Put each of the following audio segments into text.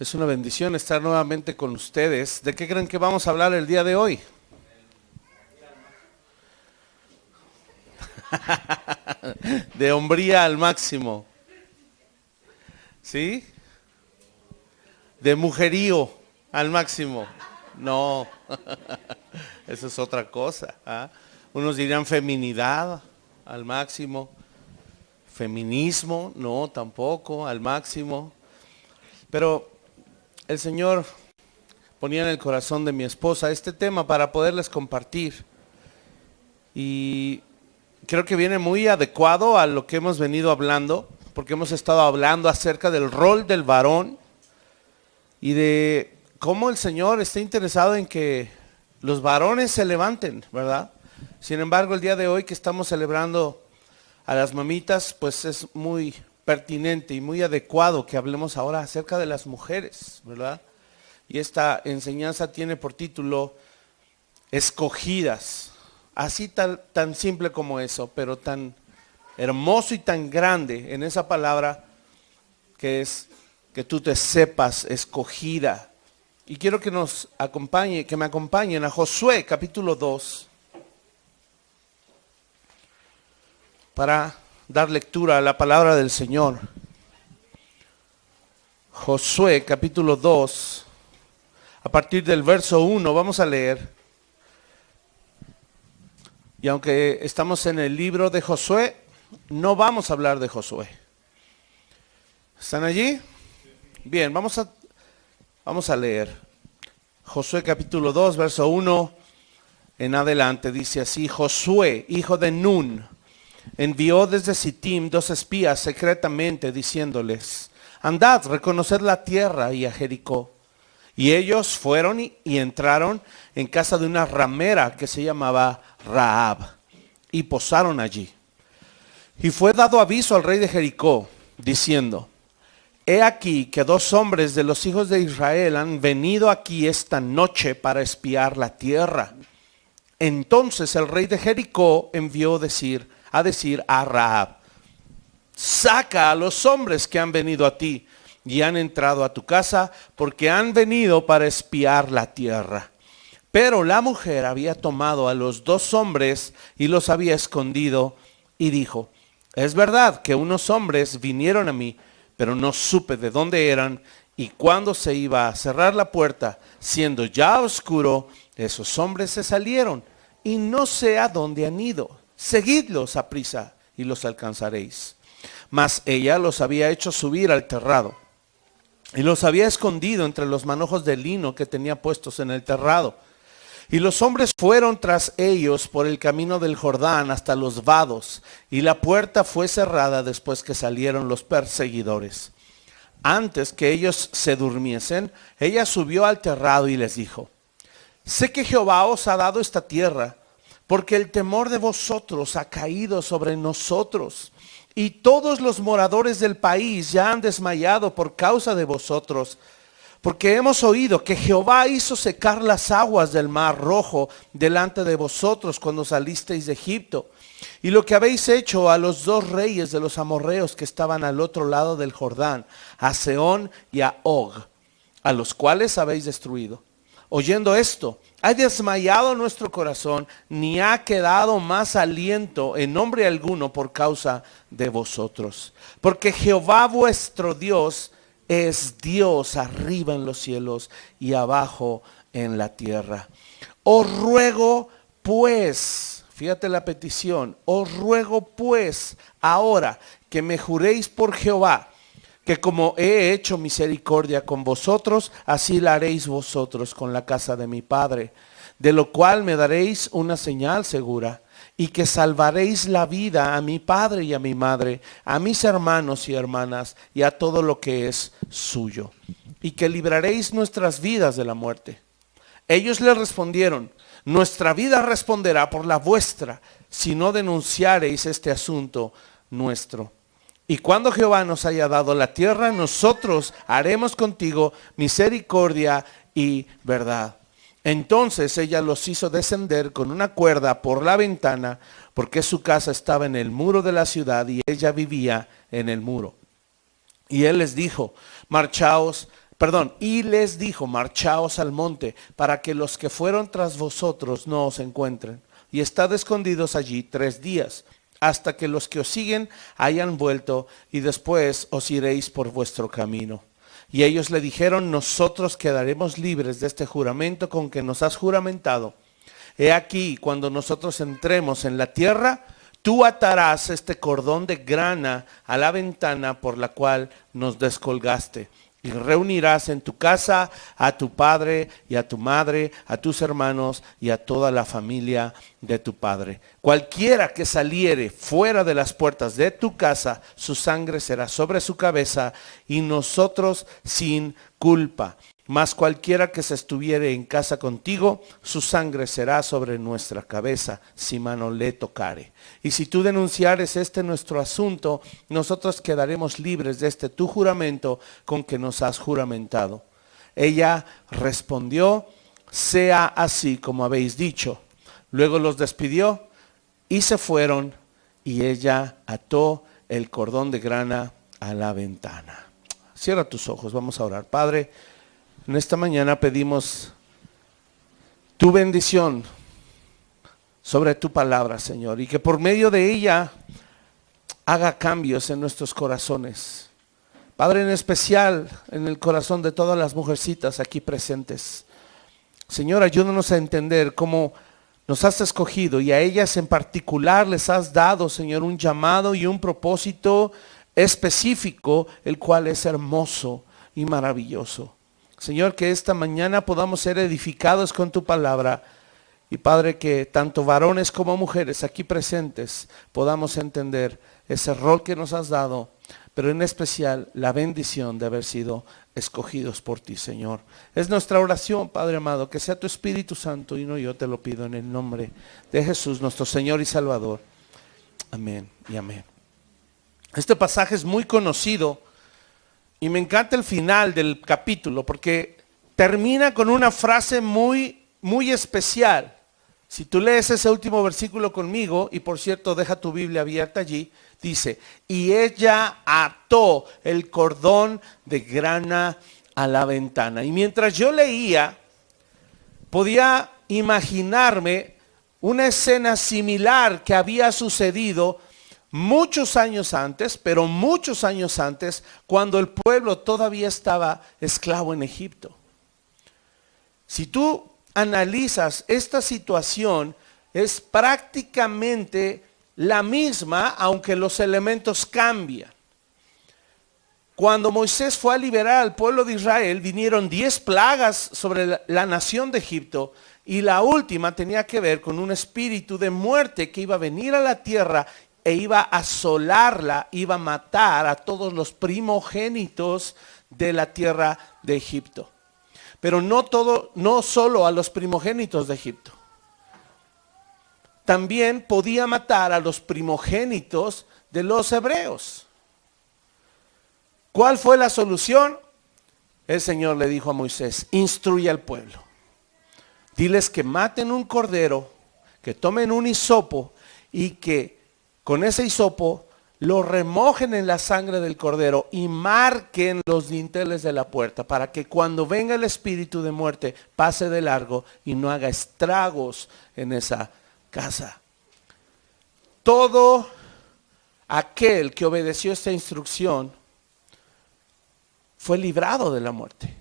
Es una bendición estar nuevamente con ustedes. ¿De qué creen que vamos a hablar el día de hoy? De hombría al máximo. ¿Sí? De mujerío al máximo. No, eso es otra cosa. ¿Ah? Unos dirían feminidad al máximo. Feminismo, no, tampoco, al máximo. Pero el Señor ponía en el corazón de mi esposa este tema para poderles compartir. Y creo que viene muy adecuado a lo que hemos venido hablando, porque hemos estado hablando acerca del rol del varón y de cómo el Señor está interesado en que los varones se levanten, ¿verdad? Sin embargo, el día de hoy que estamos celebrando a las mamitas, pues es muy pertinente y muy adecuado que hablemos ahora acerca de las mujeres, ¿verdad? Y esta enseñanza tiene por título Escogidas. Así tan simple como eso, pero tan hermoso y tan grande en esa palabra que es que tú te sepas escogida. Y quiero que me acompañen a Josué capítulo 2 para dar lectura a la palabra del Señor. Josué capítulo 2, a partir del verso 1 vamos a leer. Y aunque estamos en el libro de Josué, no vamos a hablar de Josué. ¿Están allí? Bien, vamos a leer. Josué capítulo 2, verso 1 en adelante, dice así: Josué, hijo de Nun, envió desde Sittim 2 espías secretamente, diciéndoles: andad, reconoced la tierra y a Jericó. Y ellos fueron y entraron en casa de una ramera que se llamaba Rahab, y posaron allí. Y fue dado aviso al rey de Jericó, diciendo: he aquí que 2 hombres de los hijos de Israel han venido aquí esta noche para espiar la tierra. Entonces el rey de Jericó envió a decir a Rahab: saca a los hombres que han venido a ti y han entrado a tu casa, porque han venido para espiar la tierra. Pero la mujer había tomado a los 2 hombres y los había escondido, y dijo: es verdad que unos hombres vinieron a mí, pero no supe de dónde eran, y cuando se iba a cerrar la puerta, siendo ya oscuro, esos hombres se salieron, y no sé a dónde han ido. Seguidlos aprisa y los alcanzaréis. Mas ella los había hecho subir al terrado y los había escondido entre los manojos de lino que tenía puestos en el terrado. Y los hombres fueron tras ellos por el camino del Jordán hasta los vados, y la puerta fue cerrada después que salieron los perseguidores. Antes que ellos se durmiesen, ella subió al terrado y les dijo: sé que Jehová os ha dado esta tierra, porque el temor de vosotros ha caído sobre nosotros, y todos los moradores del país ya han desmayado por causa de vosotros, porque hemos oído que Jehová hizo secar las aguas del mar Rojo delante de vosotros cuando salisteis de Egipto, y lo que habéis hecho a los 2 reyes de los amorreos que estaban al otro lado del Jordán, a Sehón y a Og, a los cuales habéis destruido. Oyendo esto, ha desmayado nuestro corazón, ni ha quedado más aliento en nombre alguno por causa de vosotros. Porque Jehová vuestro Dios es Dios arriba en los cielos y abajo en la tierra. Os ruego pues, fíjate la petición, os ruego pues ahora que me juréis por Jehová, que como he hecho misericordia con vosotros, así la haréis vosotros con la casa de mi padre, de lo cual me daréis una señal segura, y que salvaréis la vida a mi padre y a mi madre, a mis hermanos y hermanas, y a todo lo que es suyo, y que libraréis nuestras vidas de la muerte. Ellos le respondieron: nuestra vida responderá por la vuestra, si no denunciareis este asunto nuestro. Y cuando Jehová nos haya dado la tierra, nosotros haremos contigo misericordia y verdad. Entonces ella los hizo descender con una cuerda por la ventana, porque su casa estaba en el muro de la ciudad y ella vivía en el muro. Y él les dijo: marchaos, y les dijo, marchaos al monte, para que los que fueron tras vosotros no os encuentren, y estad escondidos allí 3 días, hasta que los que os siguen hayan vuelto, y después os iréis por vuestro camino. Y ellos le dijeron, nosotros quedaremos libres de este juramento con que nos has juramentado. He aquí, cuando nosotros entremos en la tierra, tú atarás este cordón de grana a la ventana por la cual nos descolgaste. Y reunirás en tu casa a tu padre y a tu madre, a tus hermanos y a toda la familia de tu padre. Cualquiera que saliere fuera de las puertas de tu casa, su sangre será sobre su cabeza y nosotros sin culpa. Mas cualquiera que se estuviere en casa contigo, su sangre será sobre nuestra cabeza, si mano le tocare. Y si tú denunciares este nuestro asunto, nosotros quedaremos libres de este tu juramento con que nos has juramentado. Ella respondió, sea así como habéis dicho. Luego los despidió y se fueron, y ella ató el cordón de grana a la ventana. Cierra tus ojos, vamos a orar. Padre, en esta mañana pedimos tu bendición sobre tu palabra, Señor, y que por medio de ella haga cambios en nuestros corazones. Padre, en especial en el corazón de todas las mujercitas aquí presentes. Señor, ayúdanos a entender cómo nos has escogido y a ellas en particular les has dado, Señor, un llamado y un propósito específico, el cual es hermoso y maravilloso. Señor, que esta mañana podamos ser edificados con tu palabra. Y Padre, que tanto varones como mujeres aquí presentes podamos entender ese rol que nos has dado, pero en especial la bendición de haber sido escogidos por ti, Señor. Es nuestra oración, Padre amado, que sea tu Espíritu Santo y no yo, te lo pido en el nombre de Jesús, nuestro Señor y Salvador. Amén y amén. Este pasaje es muy conocido. Y me encanta el final del capítulo porque termina con una frase muy especial. Si tú lees ese último versículo conmigo, y por cierto deja tu Biblia abierta allí, dice, y ella ató el cordón de grana a la ventana. Y mientras yo leía, podía imaginarme una escena similar que había sucedido muchos años antes, pero muchos años antes, cuando el pueblo todavía estaba esclavo en Egipto. Si tú analizas esta situación, es prácticamente la misma, aunque los elementos cambian. Cuando Moisés fue a liberar al pueblo de Israel, vinieron 10 plagas sobre la nación de Egipto, y la última tenía que ver con un espíritu de muerte que iba a venir a la tierra e iba a asolarla, iba a matar a todos los primogénitos de la tierra de Egipto. Pero no solo a los primogénitos de Egipto. También podía matar a los primogénitos de los hebreos. ¿Cuál fue la solución? El Señor le dijo a Moisés, instruye al pueblo. Diles que maten un cordero, que tomen un hisopo y que con ese hisopo lo remojen en la sangre del cordero y marquen los dinteles de la puerta para que cuando venga el espíritu de muerte pase de largo y no haga estragos en esa casa. Todo aquel que obedeció esta instrucción fue librado de la muerte.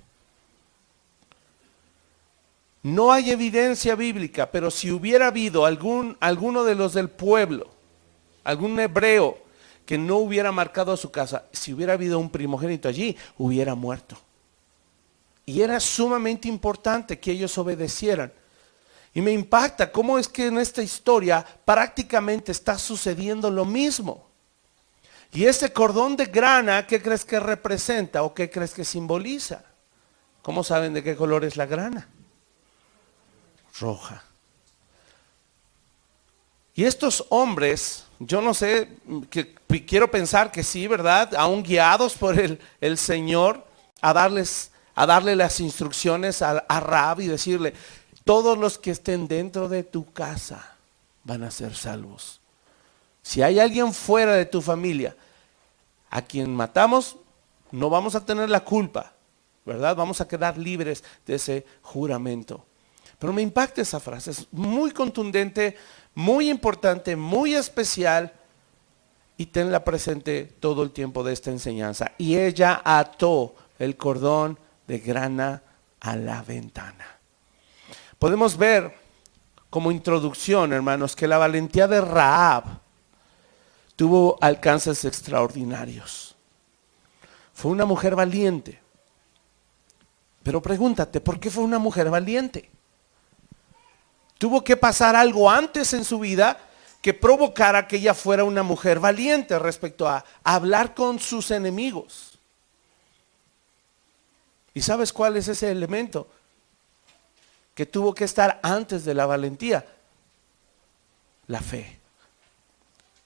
No hay evidencia bíblica, pero si hubiera habido alguno de los del pueblo, algún hebreo que no hubiera marcado a su casa, si hubiera habido un primogénito allí, hubiera muerto. Y era sumamente importante que ellos obedecieran. Y me impacta cómo es que en esta historia prácticamente está sucediendo lo mismo. Y ese cordón de grana, ¿qué crees que representa o qué crees que simboliza? ¿Cómo saben de qué color es la grana? Roja. Y estos hombres, yo no sé, quiero pensar que sí, ¿verdad? Aún guiados por el Señor a darle las instrucciones a Rahab y decirle, todos los que estén dentro de tu casa van a ser salvos. Si hay alguien fuera de tu familia a quien matamos, no vamos a tener la culpa. ¿verdad? Vamos a quedar libres de ese juramento. Pero me impacta esa frase, es muy contundente, muy importante, muy especial, y tenla presente todo el tiempo de esta enseñanza. Y ella ató el cordón de grana a la ventana. Podemos ver como introducción, hermanos, que la valentía de Rahab tuvo alcances extraordinarios. Fue una mujer valiente. Pero pregúntate, ¿por qué fue una mujer valiente? Tuvo que pasar algo antes en su vida que provocara que ella fuera una mujer valiente respecto a hablar con sus enemigos. ¿Y sabes cuál es ese elemento que tuvo que estar antes de la valentía? La fe.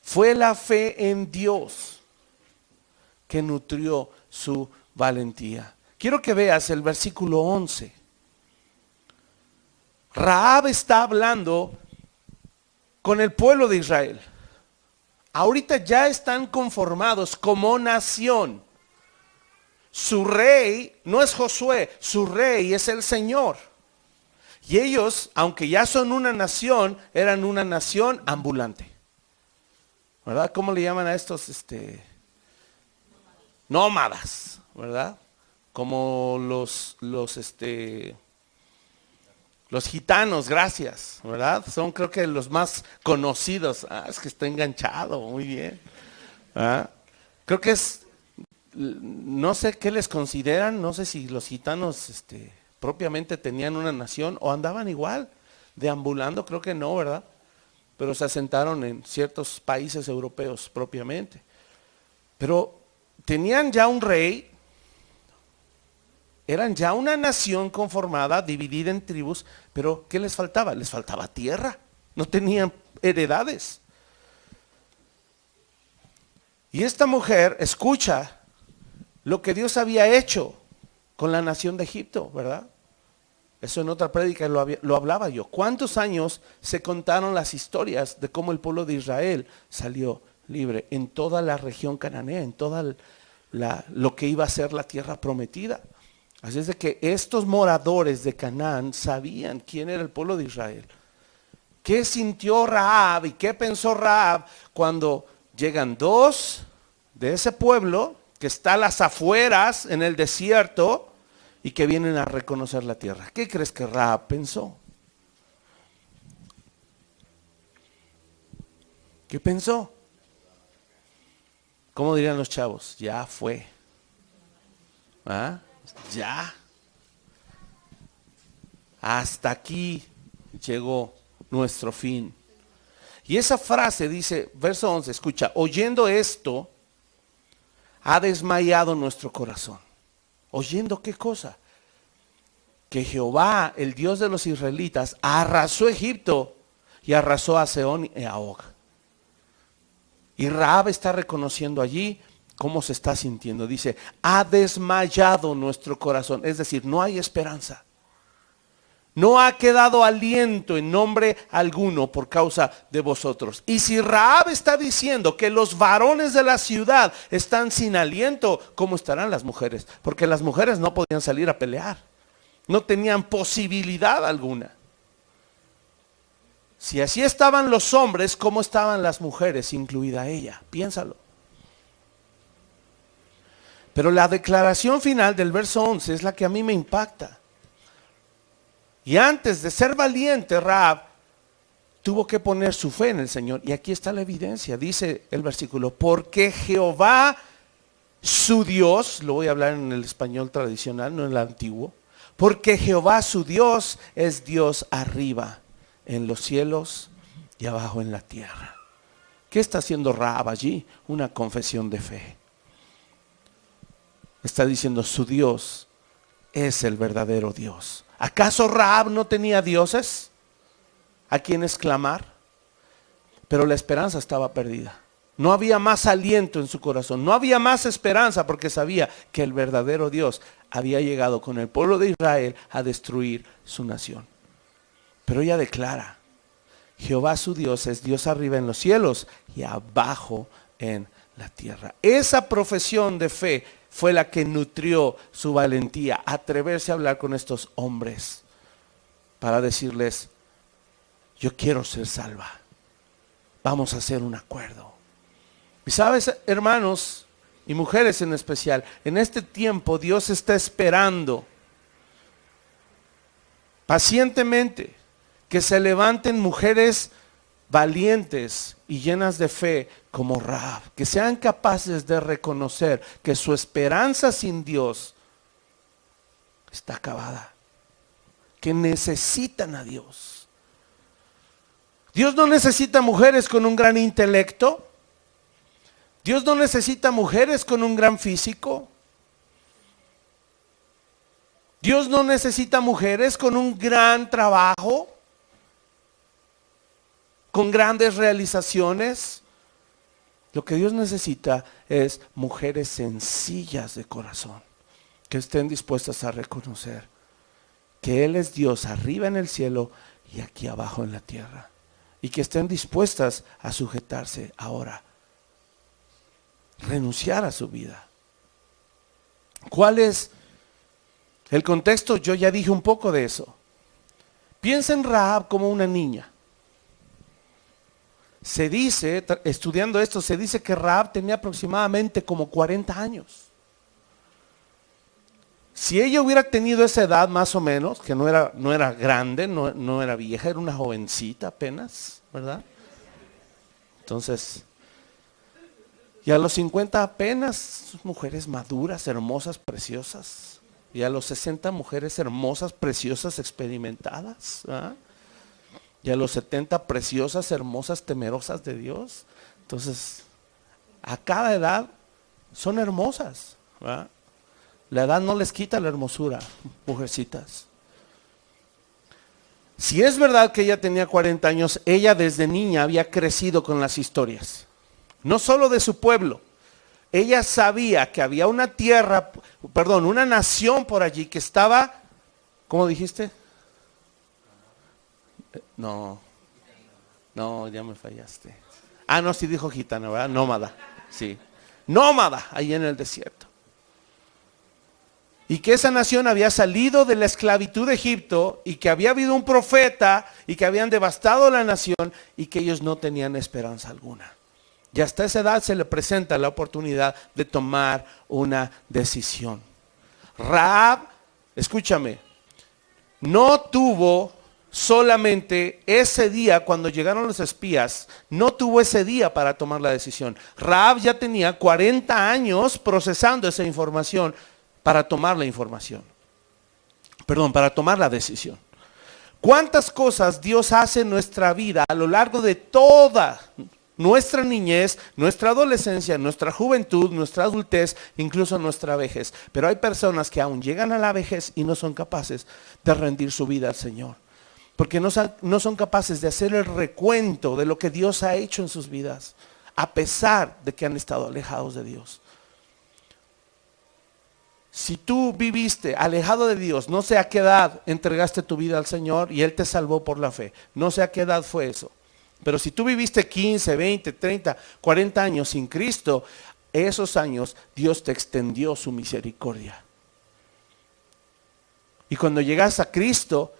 Fue la fe en Dios que nutrió su valentía. Quiero que veas el versículo 11. Rahab está hablando con el pueblo de Israel. Ahorita ya están conformados como nación. Su rey no es Josué, su rey es el Señor. Y ellos, aunque ya son una nación, eran una nación ambulante. ¿Verdad? ¿Cómo le llaman a estos? Nómadas, ¿verdad? Como los gitanos, gracias, ¿verdad? Son creo que los más conocidos. Es que está enganchado, muy bien. Creo que no sé qué les consideran, no sé si los gitanos propiamente tenían una nación o andaban igual, deambulando, creo que no, ¿verdad? Pero se asentaron en ciertos países europeos propiamente. Pero tenían ya un rey. Eran ya una nación conformada, dividida en tribus, pero ¿qué les faltaba? Les faltaba tierra, no tenían heredades. Y esta mujer escucha lo que Dios había hecho con la nación de Egipto, ¿verdad? Eso en otra prédica lo hablaba yo. ¿Cuántos años se contaron las historias de cómo el pueblo de Israel salió libre en toda la región cananea, en toda lo que iba a ser la tierra prometida? Así es de que estos moradores de Canaán sabían quién era el pueblo de Israel. ¿Qué sintió Rahab y qué pensó Rahab cuando llegan dos de ese pueblo que está a las afueras en el desierto y que vienen a reconocer la tierra? ¿Qué crees que Rahab pensó? ¿Qué pensó? ¿Cómo dirían los chavos? Ya fue. Ya. Hasta aquí llegó nuestro fin. Y esa frase dice, verso 11, escucha, oyendo esto, ha desmayado nuestro corazón. ¿Oyendo qué cosa? Que Jehová, el Dios de los israelitas, arrasó Egipto y arrasó a Sehón y a Og. Y Rahab está reconociendo allí cómo se está sintiendo. Dice, ha desmayado nuestro corazón. Es decir, no hay esperanza. No ha quedado aliento en nombre alguno por causa de vosotros. Y si Rahab está diciendo que los varones de la ciudad están sin aliento, ¿cómo estarán las mujeres? Porque las mujeres no podían salir a pelear. No tenían posibilidad alguna. Si así estaban los hombres, ¿cómo estaban las mujeres, incluida ella? Piénsalo. Pero la declaración final del verso 11 es la que a mí me impacta. Y antes de ser valiente, Rahab tuvo que poner su fe en el Señor. Y aquí está la evidencia. Dice el versículo, porque Jehová su Dios, lo voy a hablar en el español tradicional, no en el antiguo. Porque Jehová su Dios es Dios arriba en los cielos y abajo en la tierra. ¿Qué está haciendo Rahab allí? Una confesión de fe. Está diciendo su Dios es el verdadero Dios. ¿Acaso Rahab no tenía dioses a quienes clamar? Pero la esperanza estaba perdida. No había más aliento en su corazón. No había más esperanza porque sabía que el verdadero Dios había llegado con el pueblo de Israel a destruir su nación. Pero ella declara, Jehová su Dios es Dios arriba en los cielos y abajo en la tierra. Esa profesión de fe fue la que nutrió su valentía, atreverse a hablar con estos hombres para decirles, yo quiero ser salva, vamos a hacer un acuerdo. Y sabes, hermanos y mujeres en especial, en este tiempo Dios está esperando pacientemente que se levanten mujeres valientes y llenas de fe como Rahab, que sean capaces de reconocer que su esperanza sin Dios está acabada, que necesitan a Dios. Dios no necesita mujeres con un gran intelecto. Dios no necesita mujeres con un gran físico. Dios no necesita mujeres con un gran trabajo, con grandes realizaciones. Lo que Dios necesita es mujeres sencillas de corazón, que estén dispuestas a reconocer que Él es Dios arriba en el cielo y aquí abajo en la tierra, y que estén dispuestas a sujetarse ahora, renunciar a su vida. ¿Cuál es el contexto? Yo ya dije un poco de eso. Piensa en Rahab como una niña. Se dice, estudiando esto, se dice que Rahab tenía aproximadamente como 40 años. Si ella hubiera tenido esa edad más o menos, que no era grande, no era vieja, era una jovencita apenas, ¿verdad? Entonces, y a los 50 apenas, mujeres maduras, hermosas, preciosas. Y a los 60 mujeres hermosas, preciosas, experimentadas. ¿Ah? Y a los 70 preciosas, hermosas, temerosas de Dios. Entonces, a cada edad son hermosas. ¿Ah? La edad no les quita la hermosura, mujercitas. Si es verdad que ella tenía 40 años, ella desde niña había crecido con las historias. No solo de su pueblo. Ella sabía que había una una nación por allí que estaba, ¿cómo dijiste? No, ya me fallaste. No, sí dijo gitana, ¿verdad? Nómada, sí. Nómada, ahí en el desierto. Y que esa nación había salido de la esclavitud de Egipto y que había habido un profeta y que habían devastado la nación y que ellos no tenían esperanza alguna. Y hasta esa edad se le presenta la oportunidad de tomar una decisión. Rahab, escúchame, no tuvo solamente ese día cuando llegaron los espías, no tuvo ese día para tomar la decisión. Rahab ya tenía 40 años procesando esa información para tomar para tomar la decisión. ¿Cuántas cosas Dios hace en nuestra vida a lo largo de toda nuestra niñez, nuestra adolescencia, nuestra juventud, nuestra adultez, incluso nuestra vejez? Pero hay personas que aún llegan a la vejez y no son capaces de rendir su vida al Señor. Porque no son capaces de hacer el recuento de lo que Dios ha hecho en sus vidas, a pesar de que han estado alejados de Dios. Si tú viviste alejado de Dios, no sé a qué edad entregaste tu vida al Señor y Él te salvó por la fe. No sé a qué edad fue eso. Pero si tú viviste 15, 20, 30, 40 años sin Cristo, esos años Dios te extendió su misericordia. Y cuando llegas a Cristo,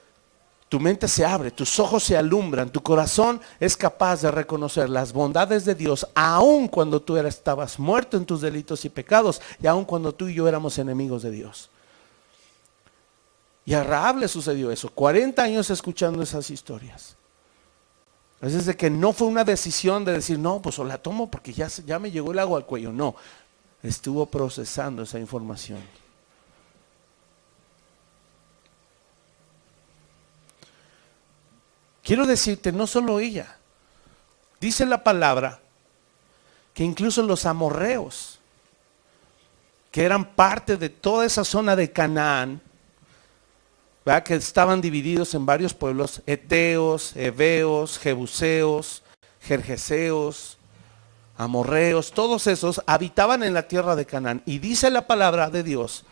tu mente se abre, tus ojos se alumbran, tu corazón es capaz de reconocer las bondades de Dios, aun cuando tú estabas muerto en tus delitos y pecados, y aun cuando tú y yo éramos enemigos de Dios. Y a Rahab le sucedió eso, 40 años escuchando esas historias. Es de que no fue una decisión de decir, no, pues o la tomo porque ya me llegó el agua al cuello. No, estuvo procesando esa información. Quiero decirte, no solo ella. Dice la palabra que incluso los amorreos, que eran parte de toda esa zona de Canaán, ¿verdad? Que estaban divididos en varios pueblos, heteos, heveos, jebuseos, gergeseos, amorreos, todos esos habitaban en la tierra de Canaán. Y dice la palabra de Dios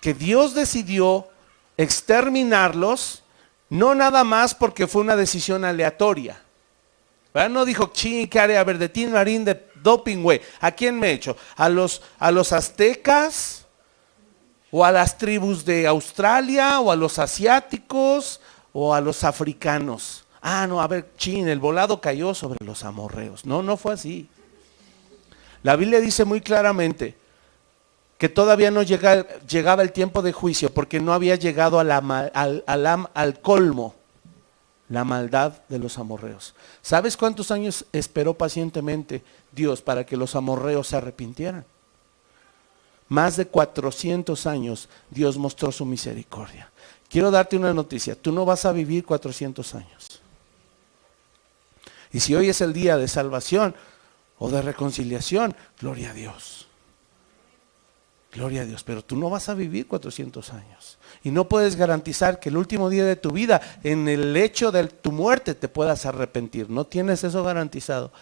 que Dios decidió exterminarlos, no nada más porque fue una decisión aleatoria. ¿Verdad? No dijo, ¿qué haré? A ver, de ti, Marín, doping way. ¿A quién me echo? ¿A los aztecas? ¿O a las tribus de Australia? ¿O a los asiáticos? ¿O a los africanos? Ah, no, a ver, el volado cayó sobre los amorreos. No, no fue así. La Biblia dice muy claramente que todavía no llegaba el tiempo de juicio porque no había llegado al colmo la maldad de los amorreos. ¿Sabes cuántos años esperó pacientemente Dios para que los amorreos se arrepintieran? Más de 400 años Dios mostró su misericordia. Quiero darte una noticia, tú no vas a vivir 400 años. Y si hoy es el día de salvación o de reconciliación, gloria a Dios. Gloria a Dios, pero tú no vas a vivir 400 años. Y no puedes garantizar que el último día de tu vida, en el hecho de tu muerte, te puedas arrepentir. No tienes eso garantizado,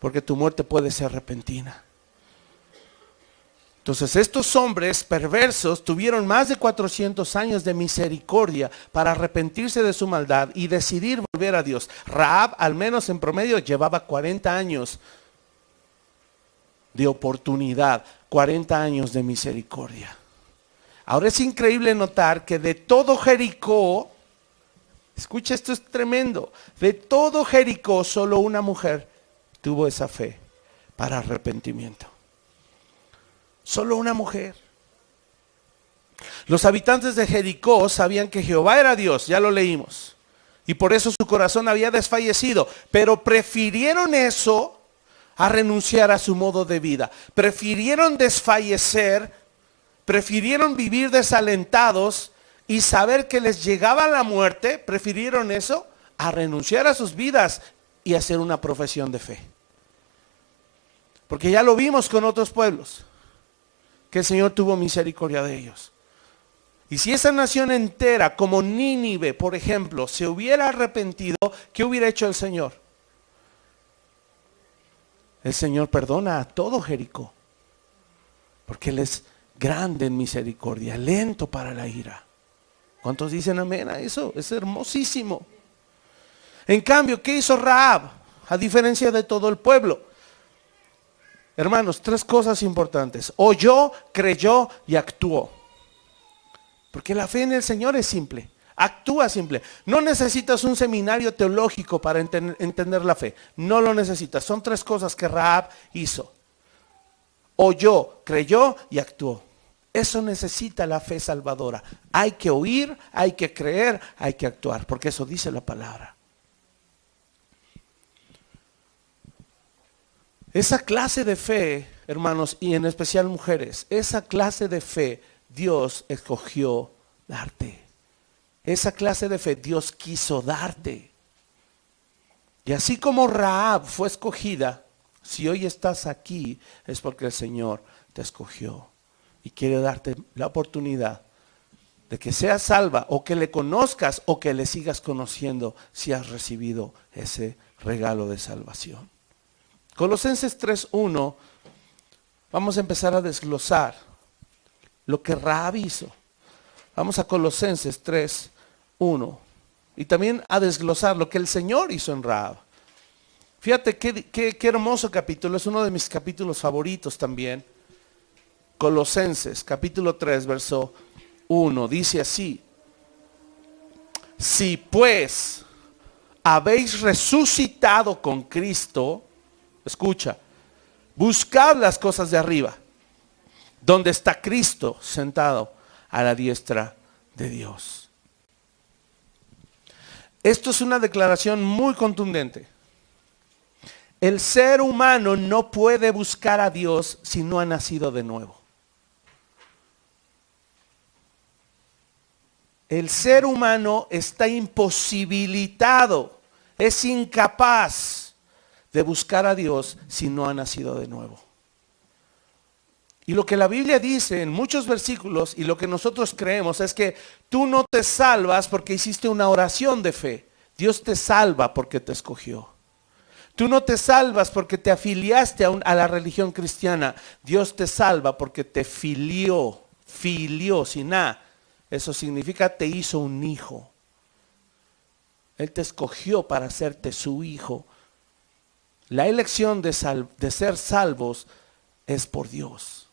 porque tu muerte puede ser repentina. Entonces estos hombres perversos tuvieron más de 400 años de misericordia para arrepentirse de su maldad y decidir volver a Dios. Rahab, al menos en promedio, llevaba 40 años de oportunidad, 40 años de misericordia. Ahora es increíble notar que de todo Jericó, escucha, esto es tremendo, de todo Jericó solo una mujer tuvo esa fe para arrepentimiento. Solo una mujer. Los habitantes de Jericó sabían que Jehová era Dios, ya lo leímos, y por eso su corazón había desfallecido, pero prefirieron eso a renunciar a su modo de vida. Prefirieron desfallecer, prefirieron vivir desalentados y saber que les llegaba la muerte. Prefirieron eso a renunciar a sus vidas y hacer una profesión de fe. Porque ya lo vimos con otros pueblos, que el Señor tuvo misericordia de ellos. Y si esa nación entera, como Nínive, por ejemplo, se hubiera arrepentido, ¿qué hubiera hecho el Señor? El Señor perdona a todo Jericó, porque Él es grande en misericordia, lento para la ira. ¿Cuántos dicen amén a eso? Es hermosísimo. En cambio, ¿qué hizo Rahab? A diferencia de todo el pueblo. Hermanos, tres cosas importantes. Oyó, creyó y actuó. Porque la fe en el Señor es simple. Actúa simple. No necesitas un seminario teológico para entender la fe. No lo necesitas. Son tres cosas que Rahab hizo. Oyó, creyó y actuó. Eso necesita la fe salvadora. Hay que oír, hay que creer, hay que actuar. Porque eso dice la palabra. Esa clase de fe, hermanos, y en especial mujeres, esa clase de fe Dios escogió darte. Esa clase de fe Dios quiso darte. Y así como Rahab fue escogida, si hoy estás aquí es porque el Señor te escogió y quiere darte la oportunidad de que seas salva o que le conozcas o que le sigas conociendo si has recibido ese regalo de salvación. Colosenses 3:1, vamos a empezar a desglosar lo que Rahab hizo. Vamos a Colosenses 3:1 y también a desglosar lo que el Señor hizo en Rahab. Fíjate qué hermoso capítulo, es uno de mis capítulos favoritos también. Colosenses capítulo 3 verso 1 dice así: si pues habéis resucitado con Cristo, escucha, buscad las cosas de arriba, donde está Cristo sentado a la diestra de Dios. Esto es una declaración muy contundente. El ser humano no puede buscar a Dios si no ha nacido de nuevo. El ser humano está imposibilitado, es incapaz de buscar a Dios si no ha nacido de nuevo. Y lo que la Biblia dice en muchos versículos y lo que nosotros creemos es que tú no te salvas porque hiciste una oración de fe. Dios te salva porque te escogió. Tú no te salvas porque te afiliaste a la religión cristiana. Dios te salva porque te filió sin A. Eso significa te hizo un hijo. Él te escogió para hacerte su hijo. La elección de ser salvos es por Dios,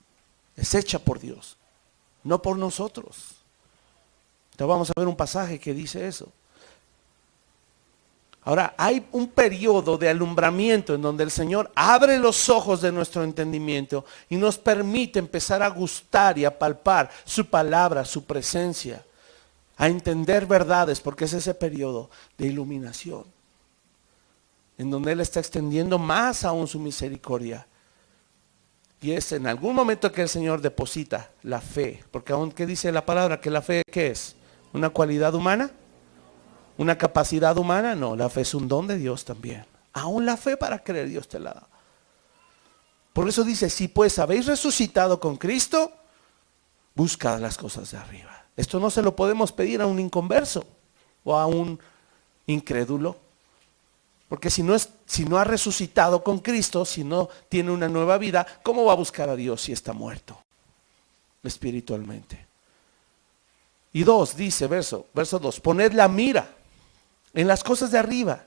es hecha por Dios, no por nosotros. Entonces vamos a ver un pasaje que dice eso. Ahora, hay un periodo de alumbramiento en donde el Señor abre los ojos de nuestro entendimiento y nos permite empezar a gustar y a palpar su palabra, su presencia, a entender verdades, porque es ese periodo de iluminación, en donde Él está extendiendo más aún su misericordia. Y es en algún momento que el Señor deposita la fe, porque aún que dice la palabra que la fe, ¿qué es? ¿Una cualidad humana? ¿Una capacidad humana? No, la fe es un don de Dios también. Aún la fe para creer Dios te la da. Por eso dice, si pues habéis resucitado con Cristo, buscad las cosas de arriba. Esto no se lo podemos pedir a un inconverso o a un incrédulo. Porque si no ha resucitado con Cristo, si no tiene una nueva vida, ¿cómo va a buscar a Dios si está muerto espiritualmente? Y 2, dice verso 2, poned la mira en las cosas de arriba,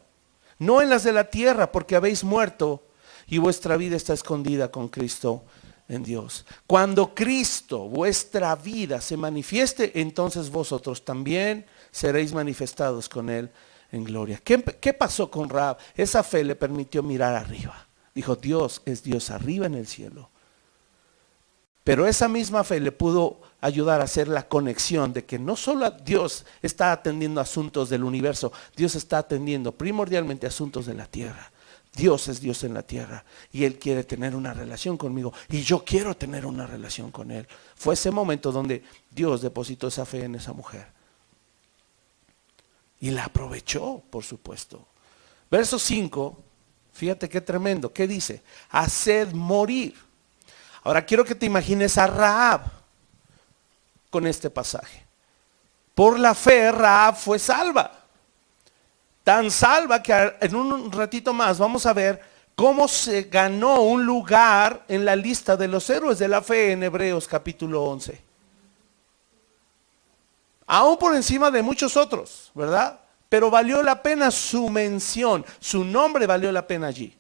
no en las de la tierra, porque habéis muerto y vuestra vida está escondida con Cristo en Dios. Cuando Cristo, vuestra vida, se manifieste, entonces vosotros también seréis manifestados con Él en gloria. ¿Qué pasó con Rahab? Esa fe le permitió mirar arriba. Dijo, Dios es Dios arriba en el cielo. Pero esa misma fe le pudo ayudar a hacer la conexión de que no solo Dios está atendiendo asuntos del universo, Dios está atendiendo primordialmente asuntos de la tierra. Dios es Dios en la tierra y Él quiere tener una relación conmigo y yo quiero tener una relación con Él. Fue ese momento donde Dios depositó esa fe en esa mujer. Y la aprovechó, por supuesto. Verso 5, fíjate qué tremendo. ¿Qué dice? Haced morir. Ahora quiero que te imagines a Rahab con este pasaje. Por la fe Rahab fue salva. Tan salva que en un ratito más vamos a ver cómo se ganó un lugar en la lista de los héroes de la fe en Hebreos capítulo 11. Aún por encima de muchos otros, ¿verdad? Pero valió la pena su mención, su nombre valió la pena allí.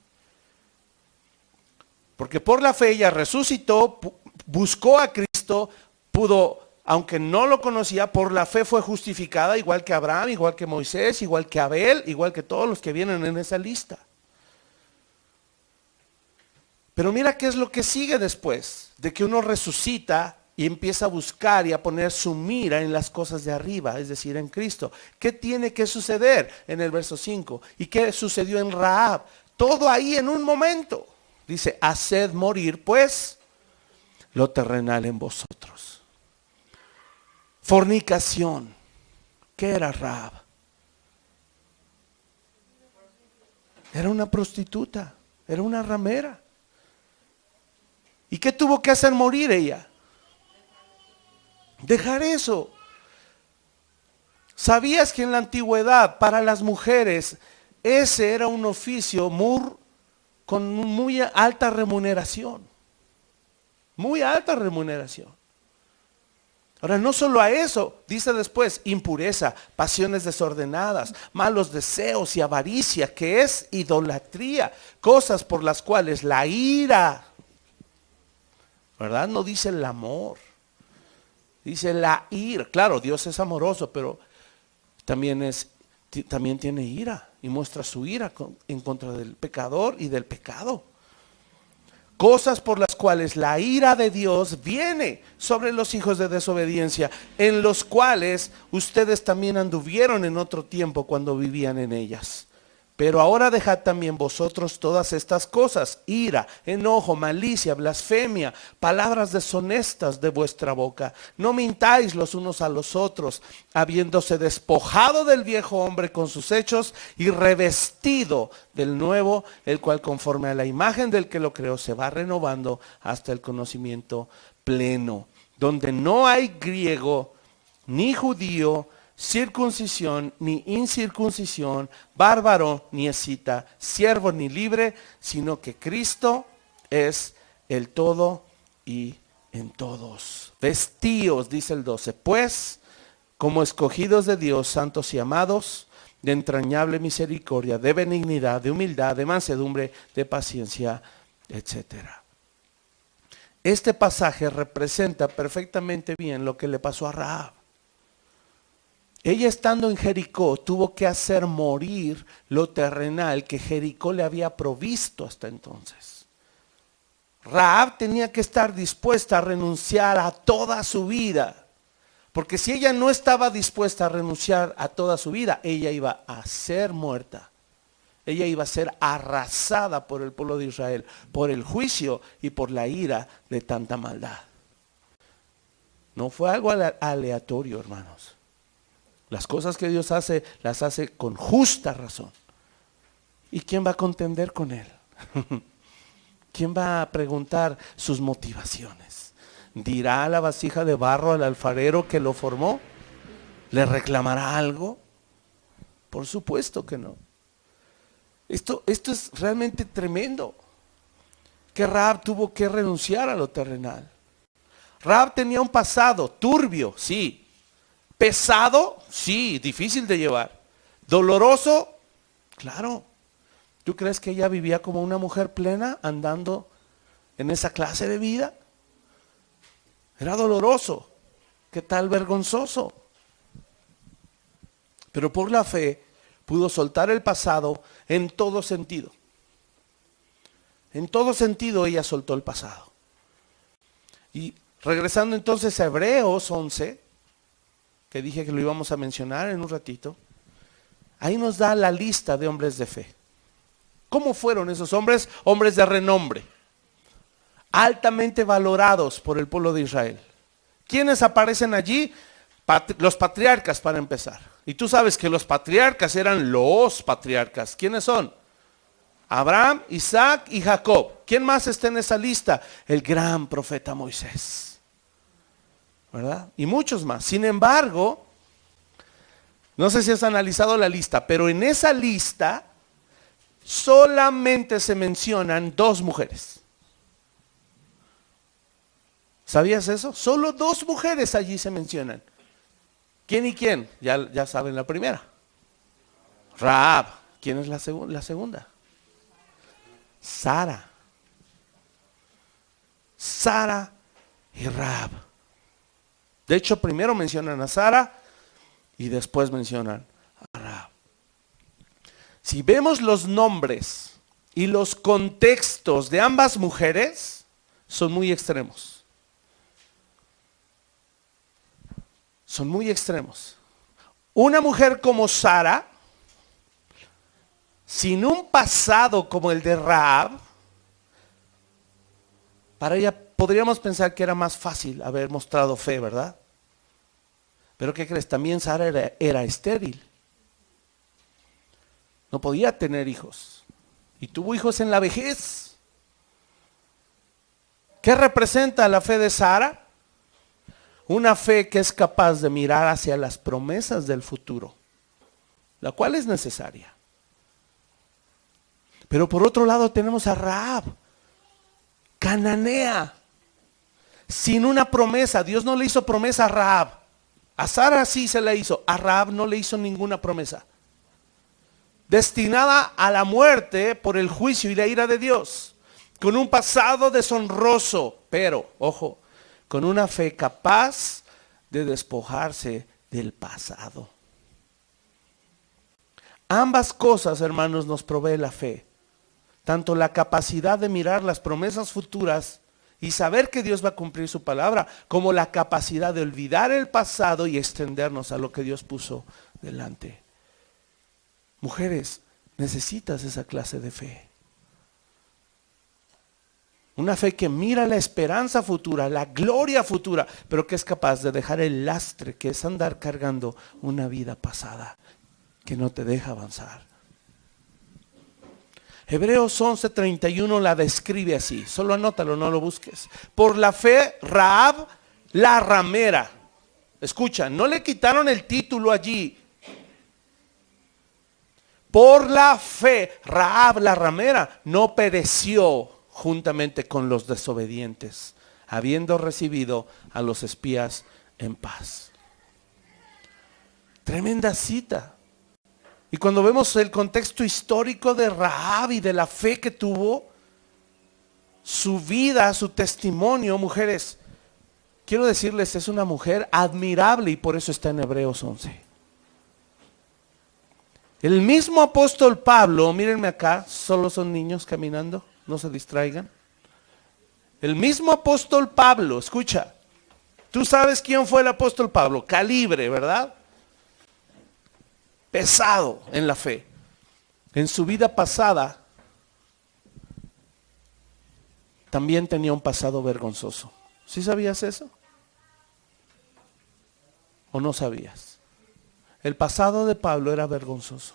Porque por la fe ella resucitó, buscó a Cristo, pudo, aunque no lo conocía, por la fe fue justificada, igual que Abraham, igual que Moisés, igual que Abel, igual que todos los que vienen en esa lista. Pero mira qué es lo que sigue después, de que uno resucita y empieza a buscar y a poner su mira en las cosas de arriba, es decir, en Cristo. ¿Qué tiene que suceder en el verso 5? ¿Y qué sucedió en Rahab? Todo ahí en un momento. Dice, haced morir pues lo terrenal en vosotros. Fornicación. ¿Qué era Rahab? Era una prostituta, era una ramera. ¿Y qué tuvo que hacer morir ella? Dejar eso. ¿Sabías que en la antigüedad para las mujeres ese era un oficio con muy alta remuneración? Muy alta remuneración. Ahora no solo a eso, dice después impureza, pasiones desordenadas, malos deseos y avaricia, que es idolatría, cosas por las cuales la ira, ¿verdad? No dice el amor. Dice la ira. Claro, Dios es amoroso, pero también tiene ira y muestra su ira en contra del pecador y del pecado. Cosas por las cuales la ira de Dios viene sobre los hijos de desobediencia, en los cuales ustedes también anduvieron en otro tiempo cuando vivían en ellas. Pero ahora dejad también vosotros todas estas cosas: ira, enojo, malicia, blasfemia, palabras deshonestas de vuestra boca. No mintáis los unos a los otros, habiéndose despojado del viejo hombre con sus hechos y revestido del nuevo, el cual conforme a la imagen del que lo creó se va renovando hasta el conocimiento pleno, donde no hay griego ni judío, circuncisión ni incircuncisión, bárbaro ni escita, siervo ni libre, sino que Cristo es el todo y en todos. Vestíos, dice el 12, pues como escogidos de Dios, santos y amados, de entrañable misericordia, de benignidad, de humildad, de mansedumbre, de paciencia, etcétera. Este pasaje representa perfectamente bien lo que le pasó a Rahab. Ella, estando en Jericó, tuvo que hacer morir lo terrenal que Jericó le había provisto hasta entonces. Rahab tenía que estar dispuesta a renunciar a toda su vida, porque si ella no estaba dispuesta a renunciar a toda su vida, ella iba a ser muerta. Ella iba a ser arrasada por el pueblo de Israel, por el juicio y por la ira de tanta maldad. No fue algo aleatorio, hermanos. Las cosas que Dios hace, las hace con justa razón. ¿Y quién va a contender con él? ¿Quién va a preguntar sus motivaciones? ¿Dirá la vasija de barro al alfarero que lo formó? ¿Le reclamará algo? Por supuesto que no. Esto es realmente tremendo, que Rahab tuvo que renunciar a lo terrenal. Rahab tenía un pasado turbio, sí. Pesado, sí, difícil de llevar. Doloroso, claro. ¿Tú crees que ella vivía como una mujer plena andando en esa clase de vida? Era doloroso, ¿qué tal vergonzoso? Pero por la fe pudo soltar el pasado en todo sentido. En todo sentido ella soltó el pasado. Y regresando entonces a Hebreos 11, que dije que lo íbamos a mencionar en un ratito, ahí nos da la lista de hombres de fe. ¿Cómo fueron esos hombres? Hombres de renombre, altamente valorados por el pueblo de Israel. ¿Quiénes aparecen allí? Los patriarcas, para empezar. Y tú sabes que los patriarcas eran los patriarcas. ¿Quiénes son? Abraham, Isaac y Jacob. ¿Quién más está en esa lista? El gran profeta Moisés, ¿verdad? Y muchos más. Sin embargo, no sé si has analizado la lista, pero en esa lista solamente se mencionan 2 mujeres. ¿Sabías eso? Solo 2 mujeres allí se mencionan. ¿Quién y quién? Ya saben la primera. Rahab. ¿Quién es la segunda? Sara. Sara y Rahab. De hecho, primero mencionan a Sara y después mencionan a Rahab. Si vemos los nombres y los contextos de ambas mujeres, son muy extremos. Son muy extremos. Una mujer como Sara, sin un pasado como el de Rahab, para ella podríamos pensar que era más fácil haber mostrado fe, ¿verdad? Pero ¿qué crees? También Sara era estéril. No podía tener hijos. Y tuvo hijos en la vejez. ¿Qué representa la fe de Sara? Una fe que es capaz de mirar hacia las promesas del futuro, la cual es necesaria. Pero por otro lado tenemos a Rahab, cananea, sin una promesa. Dios no le hizo promesa a Rahab. A Sara sí se la hizo, a Rahab no le hizo ninguna promesa. Destinada a la muerte por el juicio y la ira de Dios, con un pasado deshonroso, pero, ojo, con una fe capaz de despojarse del pasado. Ambas cosas, hermanos, nos provee la fe. Tanto la capacidad de mirar las promesas futuras y saber que Dios va a cumplir su palabra, como la capacidad de olvidar el pasado y extendernos a lo que Dios puso delante. Mujeres, necesitas esa clase de fe. Una fe que mira la esperanza futura, la gloria futura, pero que es capaz de dejar el lastre que es andar cargando una vida pasada que no te deja avanzar. Hebreos 11:31 la describe así, solo anótalo, no lo busques. Por la fe, Rahab la ramera. Escucha, no le quitaron el título allí. Por la fe, Rahab la ramera no pereció juntamente con los desobedientes, habiendo recibido a los espías en paz. Tremenda cita. Y cuando vemos el contexto histórico de Rahab y de la fe que tuvo, su vida, su testimonio, mujeres, quiero decirles, es una mujer admirable y por eso está en Hebreos 11. El mismo apóstol Pablo, mírenme acá, solo son niños caminando, no se distraigan. El mismo apóstol Pablo, escucha, tú sabes quién fue el apóstol Pablo, calibre, ¿verdad? Pesado en la fe. En su vida pasada también tenía un pasado vergonzoso. ¿Sí sabías eso? ¿O no sabías? El pasado de Pablo era vergonzoso.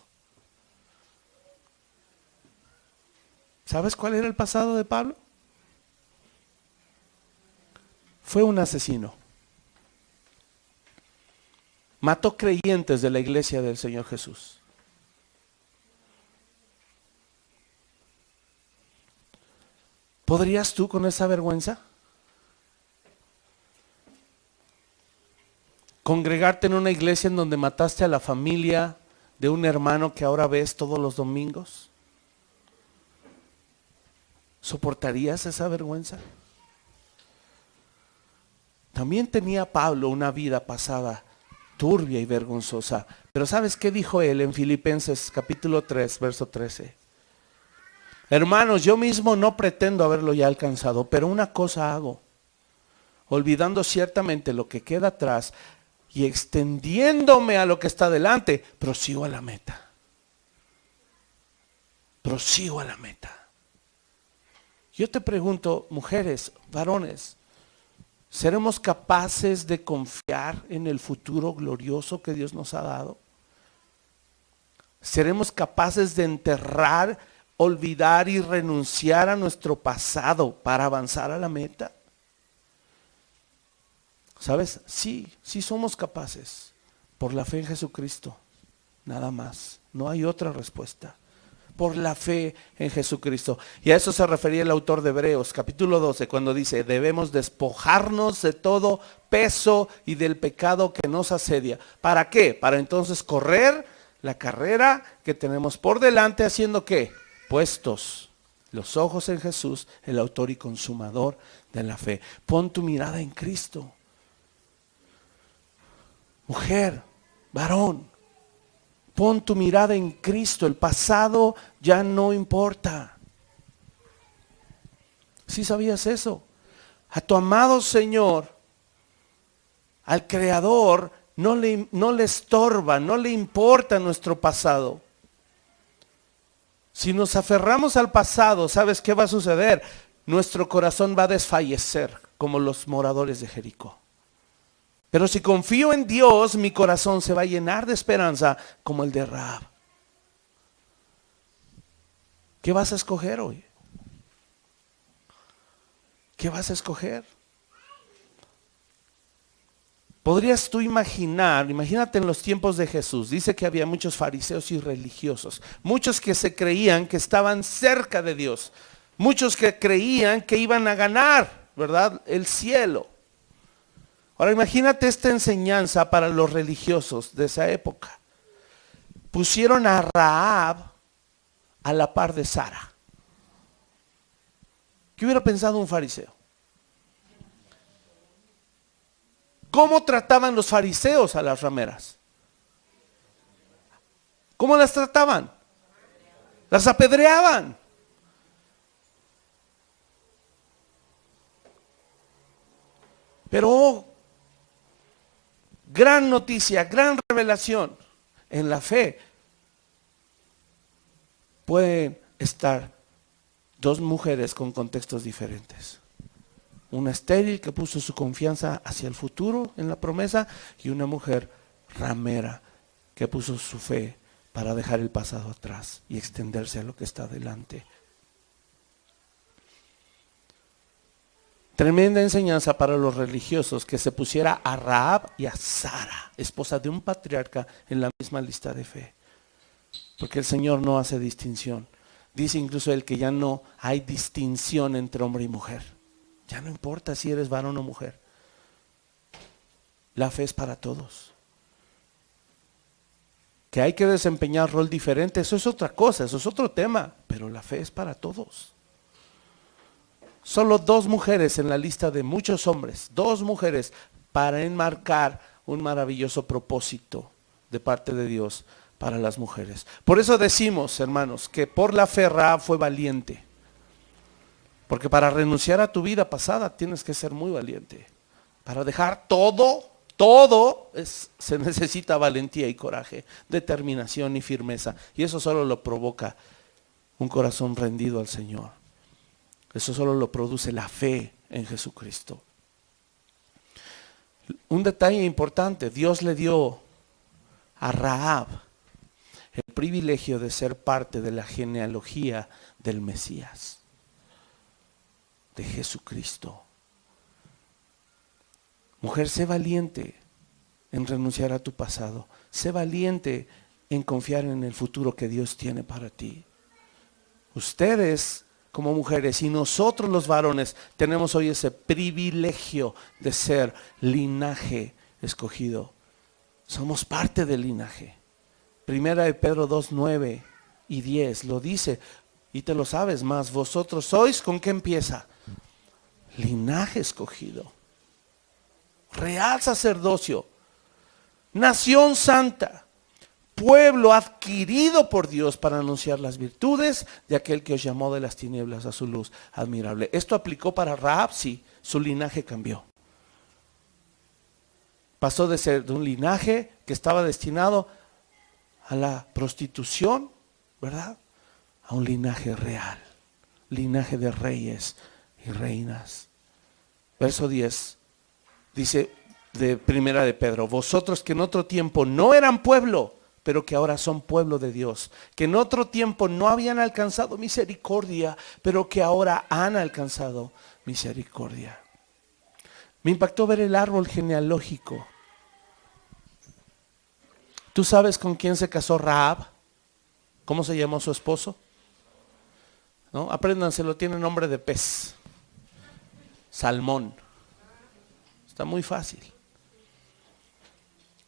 ¿Sabes cuál era el pasado de Pablo? Fue un asesino. Mató creyentes de la iglesia del Señor Jesús. ¿Podrías tú con esa vergüenza congregarte en una iglesia en donde mataste a la familia de un hermano que ahora ves todos los domingos? ¿Soportarías esa vergüenza? También tenía Pablo una vida pasada turbia y vergonzosa. Pero ¿sabes qué dijo él en Filipenses capítulo 3, verso 13? Hermanos, yo mismo no pretendo haberlo ya alcanzado, pero una cosa hago, olvidando ciertamente lo que queda atrás y extendiéndome a lo que está delante, prosigo a la meta. Prosigo a la meta. Yo te pregunto, mujeres, varones, ¿seremos capaces de confiar en el futuro glorioso que Dios nos ha dado? ¿Seremos capaces de enterrar, olvidar y renunciar a nuestro pasado para avanzar a la meta? ¿Sabes? Sí somos capaces por la fe en Jesucristo. Nada más. No hay otra respuesta. Por la fe en Jesucristo. Y a eso se refería el autor de Hebreos, capítulo 12, cuando dice, debemos despojarnos de todo peso y del pecado que nos asedia. ¿Para qué? Para entonces correr la carrera que tenemos por delante, haciendo ¿qué? Puestos los ojos en Jesús, el autor y consumador de la fe. Pon tu mirada en Cristo. Mujer, varón, pon tu mirada en Cristo. El pasado ya no importa. ¿Sí sabías eso? A tu amado Señor, al Creador, no le estorba, no le importa nuestro pasado. Si nos aferramos al pasado, ¿sabes qué va a suceder? Nuestro corazón va a desfallecer como los moradores de Jericó. Pero si confío en Dios, mi corazón se va a llenar de esperanza como el de Rahab. ¿Qué vas a escoger hoy? ¿Qué vas a escoger? ¿Podrías tú imagínate en los tiempos de Jesús, dice que había muchos fariseos y religiosos, muchos que se creían que estaban cerca de Dios, muchos que creían que iban a ganar, ¿verdad? El cielo. Ahora imagínate esta enseñanza para los religiosos de esa época. Pusieron a Rahab a la par de Sara. ¿Qué hubiera pensado un fariseo? ¿Cómo trataban los fariseos a las rameras? ¿Cómo las trataban? Las apedreaban. Pero gran noticia, gran revelación en la fe. Pueden estar dos mujeres con contextos diferentes. Una estéril que puso su confianza hacia el futuro en la promesa y una mujer ramera que puso su fe para dejar el pasado atrás y extenderse a lo que está adelante. Tremenda enseñanza para los religiosos que se pusiera a Rahab y a Sara, esposa de un patriarca, en la misma lista de fe. Porque el Señor no hace distinción. Dice incluso él que ya no hay distinción entre hombre y mujer. Ya no importa si eres varón o mujer. La fe es para todos. Que hay que desempeñar rol diferente, eso es otra cosa, eso es otro tema, pero la fe es para todos. Solo 2 mujeres en la lista de muchos hombres, 2 mujeres para enmarcar un maravilloso propósito de parte de Dios para las mujeres. Por eso decimos, hermanos, que por la fe Rahab fue valiente. Porque para renunciar a tu vida pasada tienes que ser muy valiente. Para dejar todo se necesita valentía y coraje, determinación y firmeza. Y eso solo lo provoca un corazón rendido al Señor. Eso solo lo produce la fe en Jesucristo. Un detalle importante, Dios le dio a Rahab el privilegio de ser parte de la genealogía del Mesías, de Jesucristo. Mujer, sé valiente en renunciar a tu pasado. Sé valiente en confiar en el futuro que Dios tiene para ti. Ustedes como mujeres y nosotros los varones tenemos hoy ese privilegio de ser linaje escogido. Somos parte del linaje. Primera de Pedro 2, 9 y 10 lo dice, y te lo sabes más. Vosotros sois, ¿con qué empieza? Linaje escogido, real sacerdocio, nación santa, pueblo adquirido por Dios para anunciar las virtudes de aquel que os llamó de las tinieblas a su luz admirable. ¿Esto aplicó para Rahab? Sí, su linaje cambió. Pasó de ser de un linaje que estaba destinado a la prostitución, ¿verdad?, a un linaje real, linaje de reyes y reinas. Verso 10 dice de Primera de Pedro: vosotros que en otro tiempo no eran pueblo, pero que ahora son pueblo de Dios, que en otro tiempo no habían alcanzado misericordia, pero que ahora han alcanzado misericordia. Me impactó ver el árbol genealógico. ¿Tú sabes con quién se casó Rahab? ¿Cómo se llamó su esposo? ¿No? Apréndanselo, tiene nombre de pez. Salmón. Está muy fácil.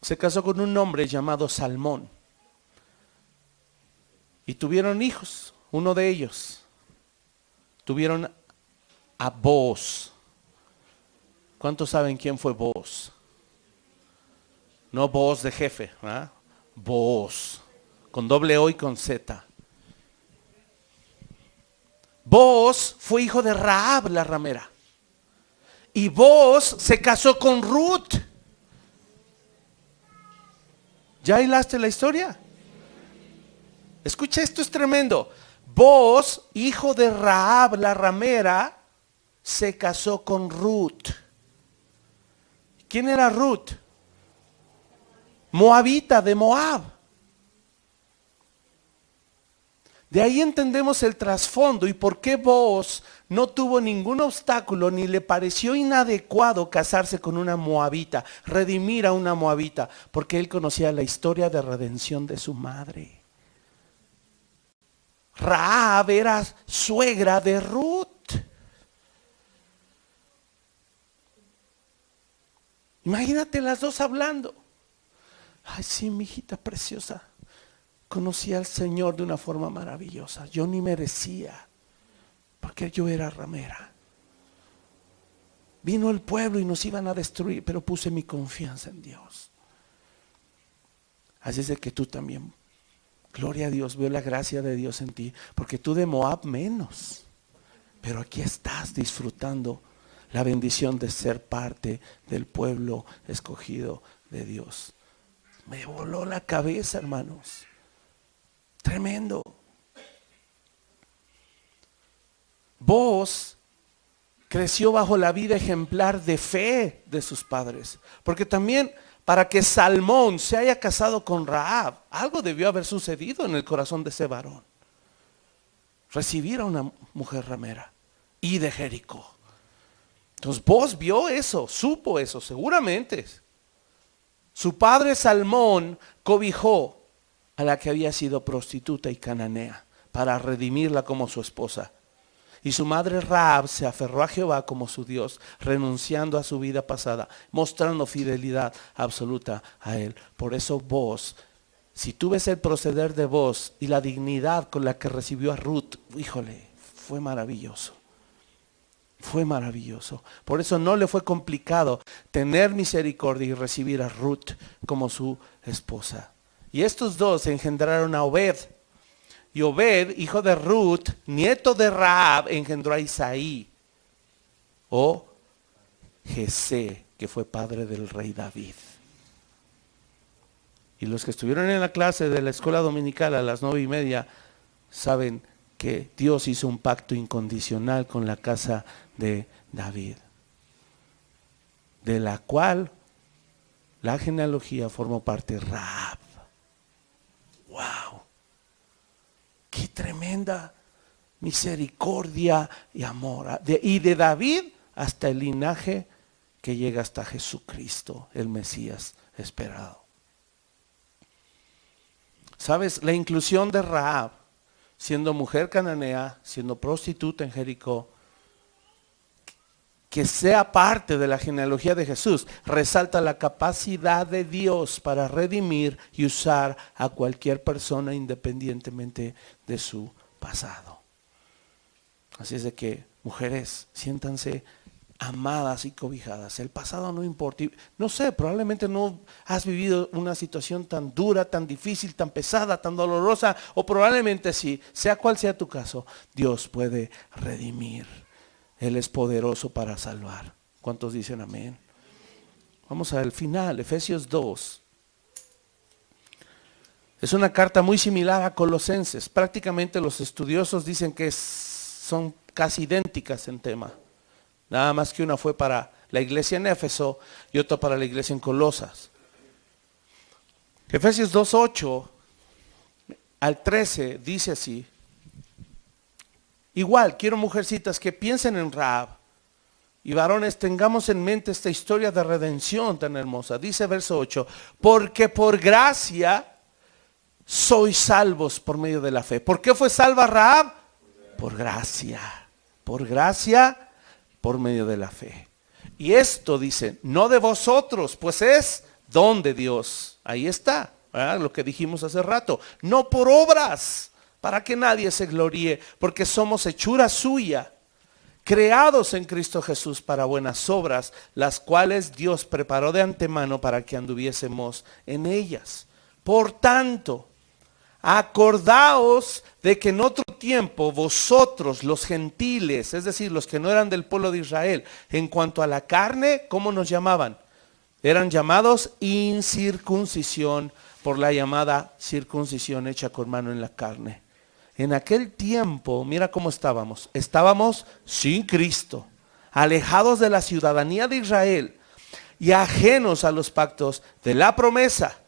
Se casó con un hombre llamado Salmón. Y tuvieron hijos. Uno de ellos tuvieron a Booz. ¿Cuántos saben quién fue Booz? No Booz de jefe, ¿eh? Booz, con doble O y con Z. Booz fue hijo de Rahab la ramera. Y Booz se casó con Ruth. ¿Ya hilaste la historia? Escucha, esto es tremendo. Booz, hijo de Rahab la ramera, se casó con Ruth. ¿Quién era Ruth? Moabita, de Moab. De ahí entendemos el trasfondo y por qué Booz no tuvo ningún obstáculo ni le pareció inadecuado casarse con una moabita, redimir a una moabita, porque él conocía la historia de redención de su madre. Rahab era suegra de Ruth. Imagínate las dos hablando. Ay, sí, mi hijita preciosa. Conocí al Señor de una forma maravillosa. Yo ni merecía, porque yo era ramera. Vino el pueblo y nos iban a destruir, pero puse mi confianza en Dios. Así es de que tú también, gloria a Dios, veo la gracia de Dios en ti, porque tú de Moab menos, pero aquí estás disfrutando la bendición de ser parte del pueblo escogido de Dios. Me voló la cabeza, hermanos. Tremendo. Booz creció bajo la vida ejemplar de fe de sus padres. Porque también para que Salmón se haya casado con Rahab, algo debió haber sucedido en el corazón de ese varón. Recibir a una mujer ramera y de Jericó. Entonces Booz vio eso, supo eso, seguramente. Su padre Salmón cobijó a la que había sido prostituta y cananea para redimirla como su esposa. Y su madre Rahab se aferró a Jehová como su Dios, renunciando a su vida pasada, mostrando fidelidad absoluta a él. Por eso Booz si tú ves el proceder de Booz y la dignidad con la que recibió a Ruth, híjole, fue maravilloso. Fue maravilloso. Por eso no le fue complicado tener misericordia y recibir a Ruth como su esposa. Y estos dos engendraron a Obed. Y Obed, hijo de Ruth, nieto de Rahab, engendró a Isaí o Jesé, que fue padre del rey David. Y los que estuvieron en la clase de la escuela dominical a las 9:30 saben que Dios hizo un pacto incondicional con la casa de David, de la cual la genealogía formó parte Rahab. ¡Wow! ¡Qué tremenda misericordia y amor! Y de David hasta el linaje que llega hasta Jesucristo, el Mesías esperado. ¿Sabes? La inclusión de Rahab, siendo mujer cananea, siendo prostituta en Jericó, que sea parte de la genealogía de Jesús, resalta la capacidad de Dios para redimir y usar a cualquier persona independientemente de su pasado. Así es de que, mujeres, siéntanse amadas y cobijadas. El pasado no importa. No sé, probablemente no has vivido una situación tan dura, tan difícil, tan pesada, tan dolorosa, o probablemente sí, sea cual sea tu caso, Dios puede redimir. Él es poderoso para salvar. ¿Cuántos dicen amén? Vamos al final, Efesios 2. Es una carta muy similar a Colosenses. Prácticamente los estudiosos dicen que son casi idénticas en tema. Nada más que una fue para la iglesia en Éfeso y otra para la iglesia en Colosas. Efesios 2:8 al 13 dice así. Igual, quiero mujercitas que piensen en Rahab. Y varones, tengamos en mente esta historia de redención tan hermosa. Dice verso 8, porque por gracia sois salvos por medio de la fe. ¿Por qué fue salva Rahab? Por gracia. Por gracia, por medio de la fe. Y esto dice, no de vosotros, pues es don de Dios. Ahí está, ¿verdad? Lo que dijimos hace rato. No por obras, para que nadie se gloríe, porque somos hechura suya, creados en Cristo Jesús para buenas obras, las cuales Dios preparó de antemano para que anduviésemos en ellas. Por tanto, acordaos de que en otro tiempo vosotros, los gentiles, es decir, los que no eran del pueblo de Israel, en cuanto a la carne, ¿cómo nos llamaban? Eran llamados incircuncisión por la llamada circuncisión hecha con mano en la carne. En aquel tiempo, mira cómo estábamos. Estábamos sin Cristo, alejados de la ciudadanía de Israel y ajenos a los pactos de la promesa,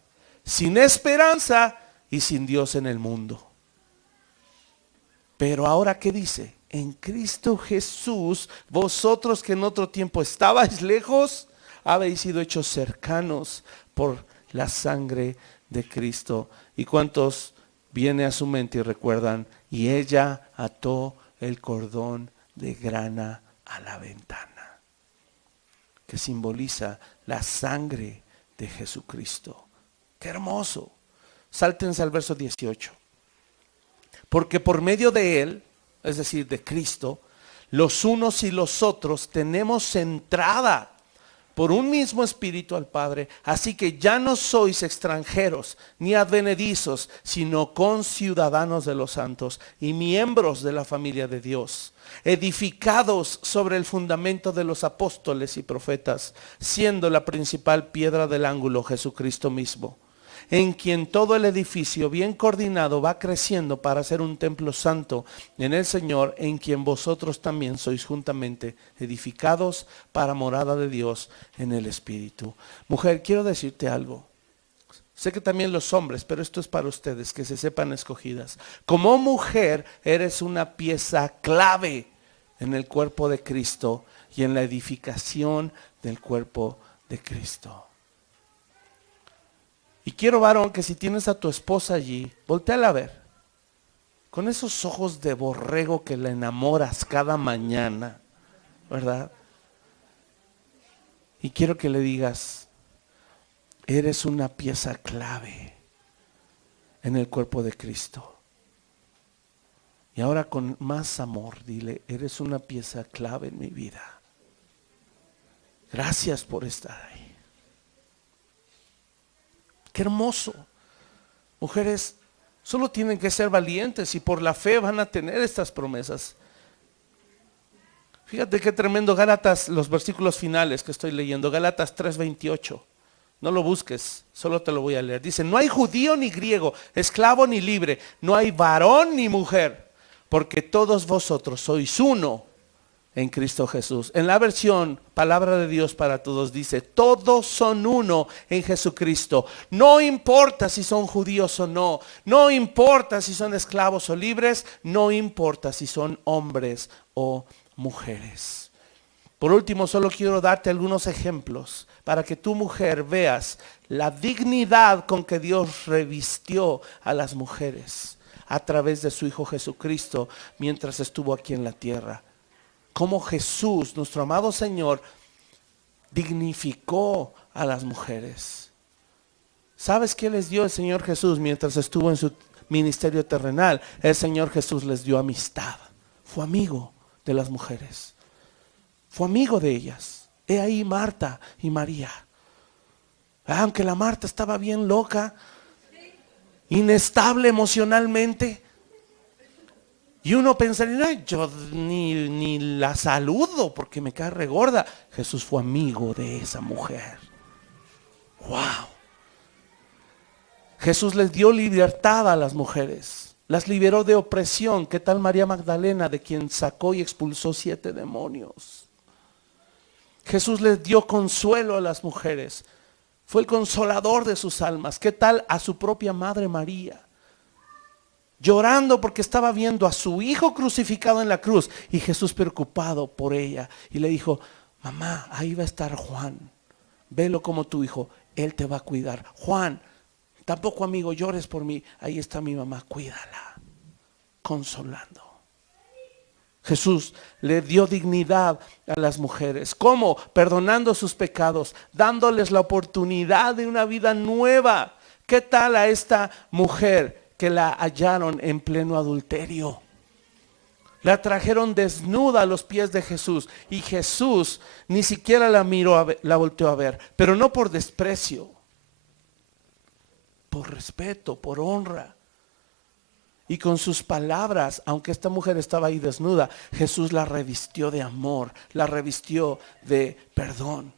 sin esperanza y sin Dios en el mundo. Pero ahora, ¿qué dice? En Cristo Jesús, vosotros que en otro tiempo estabais lejos, habéis sido hechos cercanos por la sangre de Cristo. ¿Y cuántos viene a su mente y recuerdan? Y ella ató el cordón de grana a la ventana, que simboliza la sangre de Jesucristo. ¡Qué hermoso! Sáltense al verso 18. Porque por medio de Él, es decir, de Cristo, los unos y los otros tenemos entrada por un mismo espíritu al Padre. Así que ya no sois extranjeros ni advenedizos, sino conciudadanos de los santos y miembros de la familia de Dios, edificados sobre el fundamento de los apóstoles y profetas, siendo la principal piedra del ángulo Jesucristo mismo, en quien todo el edificio bien coordinado va creciendo para ser un templo santo en el Señor, en quien vosotros también sois juntamente edificados para morada de Dios en el Espíritu. Mujer, quiero decirte algo. Sé que también los hombres, pero esto es para ustedes, que se sepan escogidas. Como mujer, eres una pieza clave en el cuerpo de Cristo y en la edificación del cuerpo de Cristo. Y quiero, varón, que si tienes a tu esposa allí, voltéala a ver. Con esos ojos de borrego que la enamoras cada mañana, ¿verdad? Y quiero que le digas, eres una pieza clave en el cuerpo de Cristo. Y ahora con más amor, dile, eres una pieza clave en mi vida. Gracias por estar ahí. Qué hermoso. Mujeres, solo tienen que ser valientes y por la fe van a tener estas promesas. Fíjate qué tremendo Gálatas, los versículos finales que estoy leyendo, Gálatas 3:28. No lo busques, solo te lo voy a leer. Dice, no hay judío ni griego, esclavo ni libre, no hay varón ni mujer, porque todos vosotros sois uno en Cristo Jesús. En la versión Palabra de Dios para Todos dice, todos son uno en Jesucristo. No importa si son judíos o no, no importa si son esclavos o libres, no importa si son hombres o mujeres. Por último, solo quiero darte algunos ejemplos para que tu mujer veas la dignidad con que Dios revistió a las mujeres a través de su Hijo Jesucristo mientras estuvo aquí en la tierra. Cómo Jesús, nuestro amado Señor, dignificó a las mujeres. ¿Sabes qué les dio el Señor Jesús mientras estuvo en su ministerio terrenal? El Señor Jesús les dio amistad. Fue amigo de las mujeres. Fue amigo de ellas. He ahí Marta y María. Aunque la Marta estaba bien loca, inestable emocionalmente, y uno pensaría, no, yo ni la saludo porque me cae regorda. Jesús fue amigo de esa mujer. Wow. Jesús les dio libertad a las mujeres. Las liberó de opresión. ¿Qué tal María Magdalena, de quien sacó y expulsó 7 demonios? Jesús les dio consuelo a las mujeres. Fue el consolador de sus almas. ¿Qué tal a su propia madre María? Llorando porque estaba viendo a su hijo crucificado en la cruz y Jesús preocupado por ella. Y le dijo, mamá, ahí va a estar Juan. Velo como tu hijo, él te va a cuidar. Juan, tampoco amigo llores por mí. Ahí está mi mamá, cuídala. Consolando. Jesús le dio dignidad a las mujeres. ¿Cómo? Perdonando sus pecados, dándoles la oportunidad de una vida nueva. ¿Qué tal a esta mujer que la hallaron en pleno adulterio? La trajeron desnuda a los pies de Jesús y Jesús ni siquiera la miró, la volteó a ver, pero no por desprecio, por respeto, por honra. Y con sus palabras, aunque esta mujer estaba ahí desnuda, Jesús la revistió de amor, la revistió de perdón.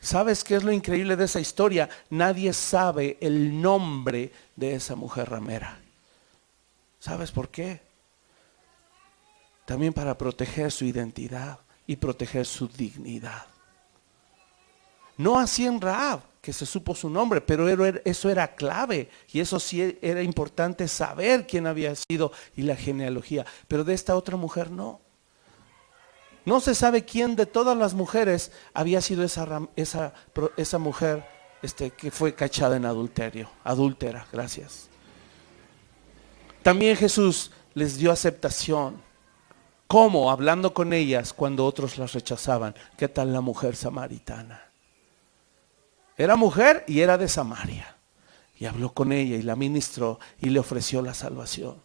¿Sabes qué es lo increíble de esa historia? Nadie sabe el nombre de esa mujer ramera. ¿Sabes por qué? También para proteger su identidad y proteger su dignidad. No así en Rahab, que se supo su nombre, pero eso era clave y eso sí era importante saber quién había sido y la genealogía. Pero de esta otra mujer no. No se sabe quién de todas las mujeres había sido esa mujer que fue cachada en adulterio. Adúltera, gracias. También Jesús les dio aceptación. ¿Cómo? Hablando con ellas cuando otros las rechazaban. ¿Qué tal la mujer samaritana? Era mujer y era de Samaria. Y habló con ella y la ministró y le ofreció la salvación.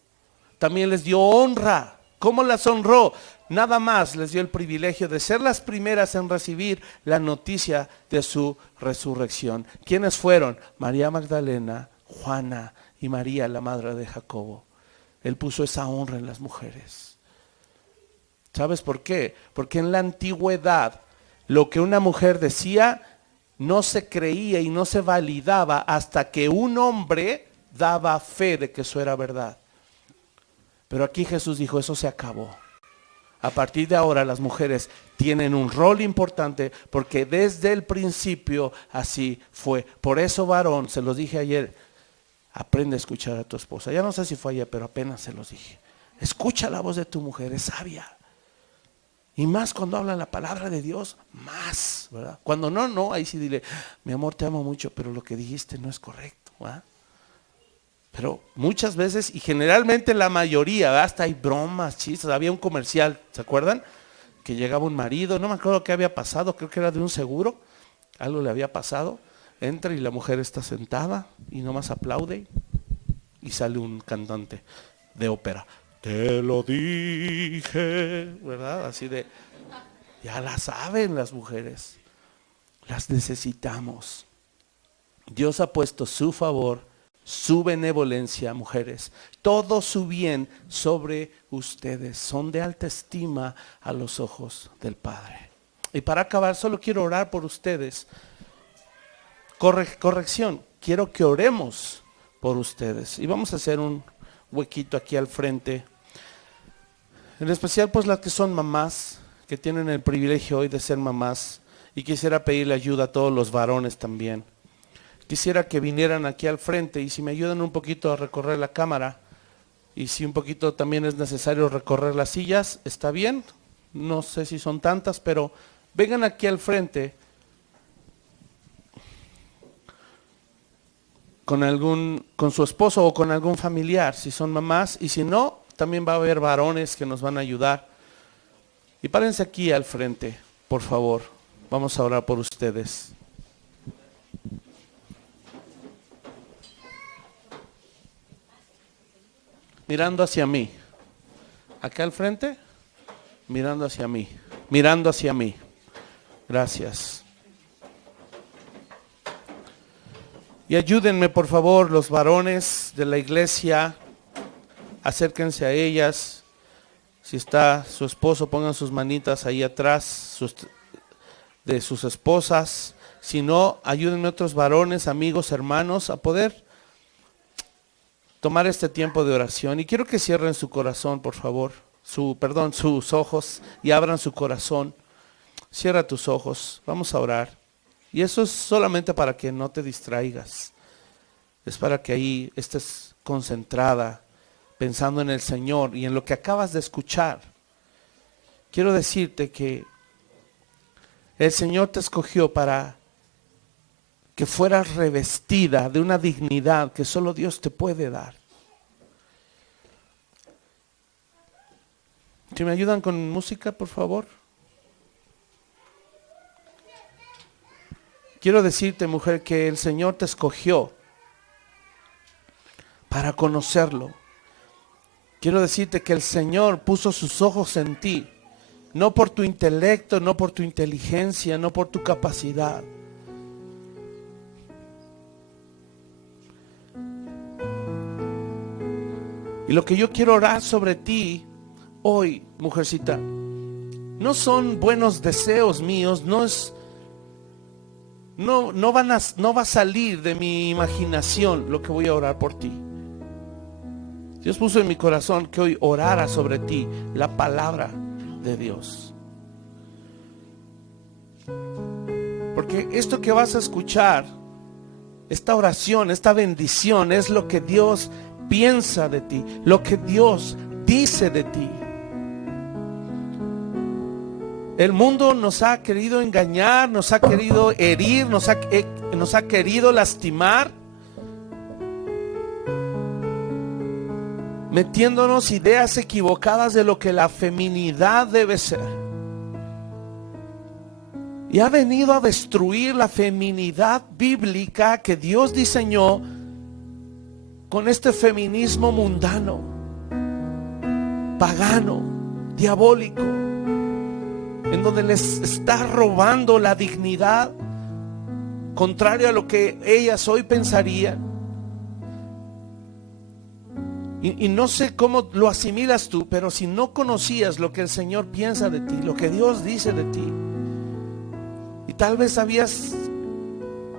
También les dio honra. ¿Cómo las honró? Nada más les dio el privilegio de ser las primeras en recibir la noticia de su resurrección. ¿Quiénes fueron? María Magdalena, Juana y María, la madre de Jacobo. Él puso esa honra en las mujeres. ¿Sabes por qué? Porque en la antigüedad lo que una mujer decía no se creía y no se validaba hasta que un hombre daba fe de que eso era verdad. Pero aquí Jesús dijo, eso se acabó. A partir de ahora las mujeres tienen un rol importante porque desde el principio así fue. Por eso, varón, se los dije ayer, aprende a escuchar a tu esposa. Ya no sé si fue ayer, pero apenas se los dije. Escucha la voz de tu mujer, es sabia. Y más cuando habla la palabra de Dios, más, ¿verdad? Cuando no, ahí sí dile, mi amor, te amo mucho, pero lo que dijiste no es correcto, ¿verdad? Pero muchas veces, y generalmente la mayoría, ¿verdad? Hasta hay bromas, chistes. Había un comercial, ¿se acuerdan? Que llegaba un marido, no me acuerdo qué había pasado, creo que era de un seguro, algo le había pasado. Entra y la mujer está sentada y nomás aplaude. y sale un cantante de ópera. Te lo dije, ¿verdad? Así de, ya la saben las mujeres, las necesitamos. Dios ha puesto su favor, su benevolencia, mujeres, todo su bien sobre ustedes. Son de alta estima a los ojos del Padre. Y para acabar, solo quiero orar por ustedes. Corrección, quiero que oremos por ustedes. Y vamos a hacer un huequito aquí al frente. En especial pues las que son mamás, que tienen el privilegio hoy de ser mamás. Y quisiera pedirle ayuda a todos los varones también. Quisiera que vinieran aquí al frente y si me ayudan un poquito a recorrer la cámara y si un poquito también es necesario recorrer las sillas, está bien. No sé si son tantas, pero vengan aquí al frente con su esposo o con algún familiar, si son mamás, y si no, también va a haber varones que nos van a ayudar. Y párense aquí al frente, por favor. Vamos a orar por ustedes. Mirando hacia mí. Acá al frente, mirando hacia mí. Mirando hacia mí. Gracias. Y ayúdenme por favor los varones de la iglesia. Acérquense a ellas. Si está su esposo, pongan sus manitas ahí atrás de sus esposas. Si no, ayúdenme otros varones, amigos, hermanos a poder tomar este tiempo de oración. Y quiero que cierren su corazón, por favor. Sus ojos y abran su corazón. Cierra tus ojos. Vamos a orar. Y eso es solamente para que no te distraigas. Es para que ahí estés concentrada, pensando en el Señor y en lo que acabas de escuchar. Quiero decirte que el Señor te escogió para que fueras revestida de una dignidad que solo Dios te puede dar. Si me ayudan con música, por favor. Quiero decirte, mujer, que el Señor te escogió para conocerlo. Quiero decirte que el Señor puso sus ojos en ti, no por tu intelecto, no por tu inteligencia, no por tu capacidad. Y lo que yo quiero orar sobre ti hoy, mujercita, no son buenos deseos míos, no va a salir de mi imaginación lo que voy a orar por ti. Dios puso en mi corazón que hoy orara sobre ti la palabra de Dios. Porque esto que vas a escuchar, esta oración, esta bendición, es lo que Dios piensa de ti, lo que Dios dice de ti. El mundo nos ha querido engañar, nos ha querido herir, nos ha querido lastimar, metiéndonos ideas equivocadas de lo que la feminidad debe ser. Y ha venido a destruir la feminidad bíblica que Dios diseñó con este feminismo mundano, pagano, diabólico, en donde les está robando la dignidad, contrario a lo que ellas hoy pensarían. Y no sé cómo lo asimilas tú, pero si no conocías lo que el Señor piensa de ti, lo que Dios dice de ti, y tal vez habías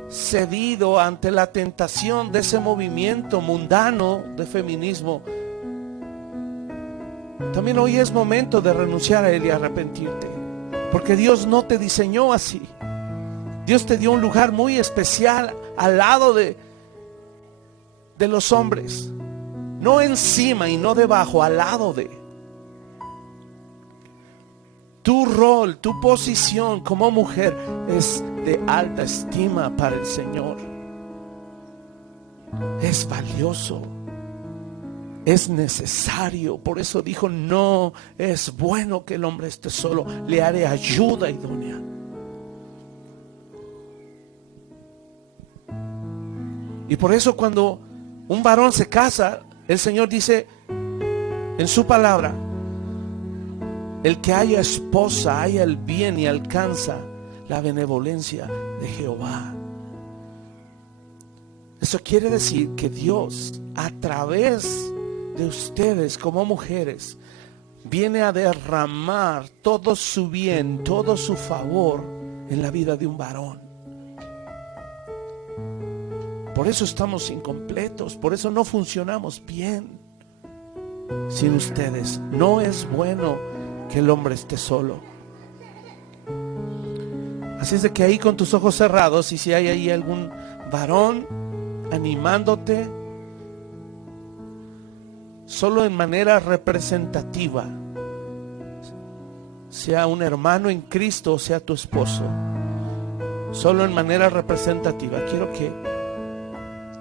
cedido ante la tentación de ese movimiento mundano de feminismo, también hoy es momento de renunciar a él y arrepentirte, porque Dios no te diseñó así. Dios te dio un lugar muy especial al lado de los hombres, no encima y no debajo, al lado de. Tu rol, tu posición como mujer es de alta estima para el Señor. Es valioso, es necesario. Por eso dijo: no es bueno que el hombre esté solo, le haré ayuda idónea. Y por eso cuando Un varón se casa, el Señor dice en su palabra, el que haya esposa, haya el bien y alcanza la benevolencia de Jehová. Eso quiere decir que Dios, a través de ustedes como mujeres, viene a derramar todo su bien, todo su favor en la vida de un varón. Por eso estamos incompletos, por eso no funcionamos bien sin ustedes. No es bueno que el hombre esté solo. Así es de que ahí con tus ojos cerrados, y si hay ahí algún varón animándote, solo en manera representativa, sea un hermano en Cristo o sea tu esposo, solo en manera representativa, quiero que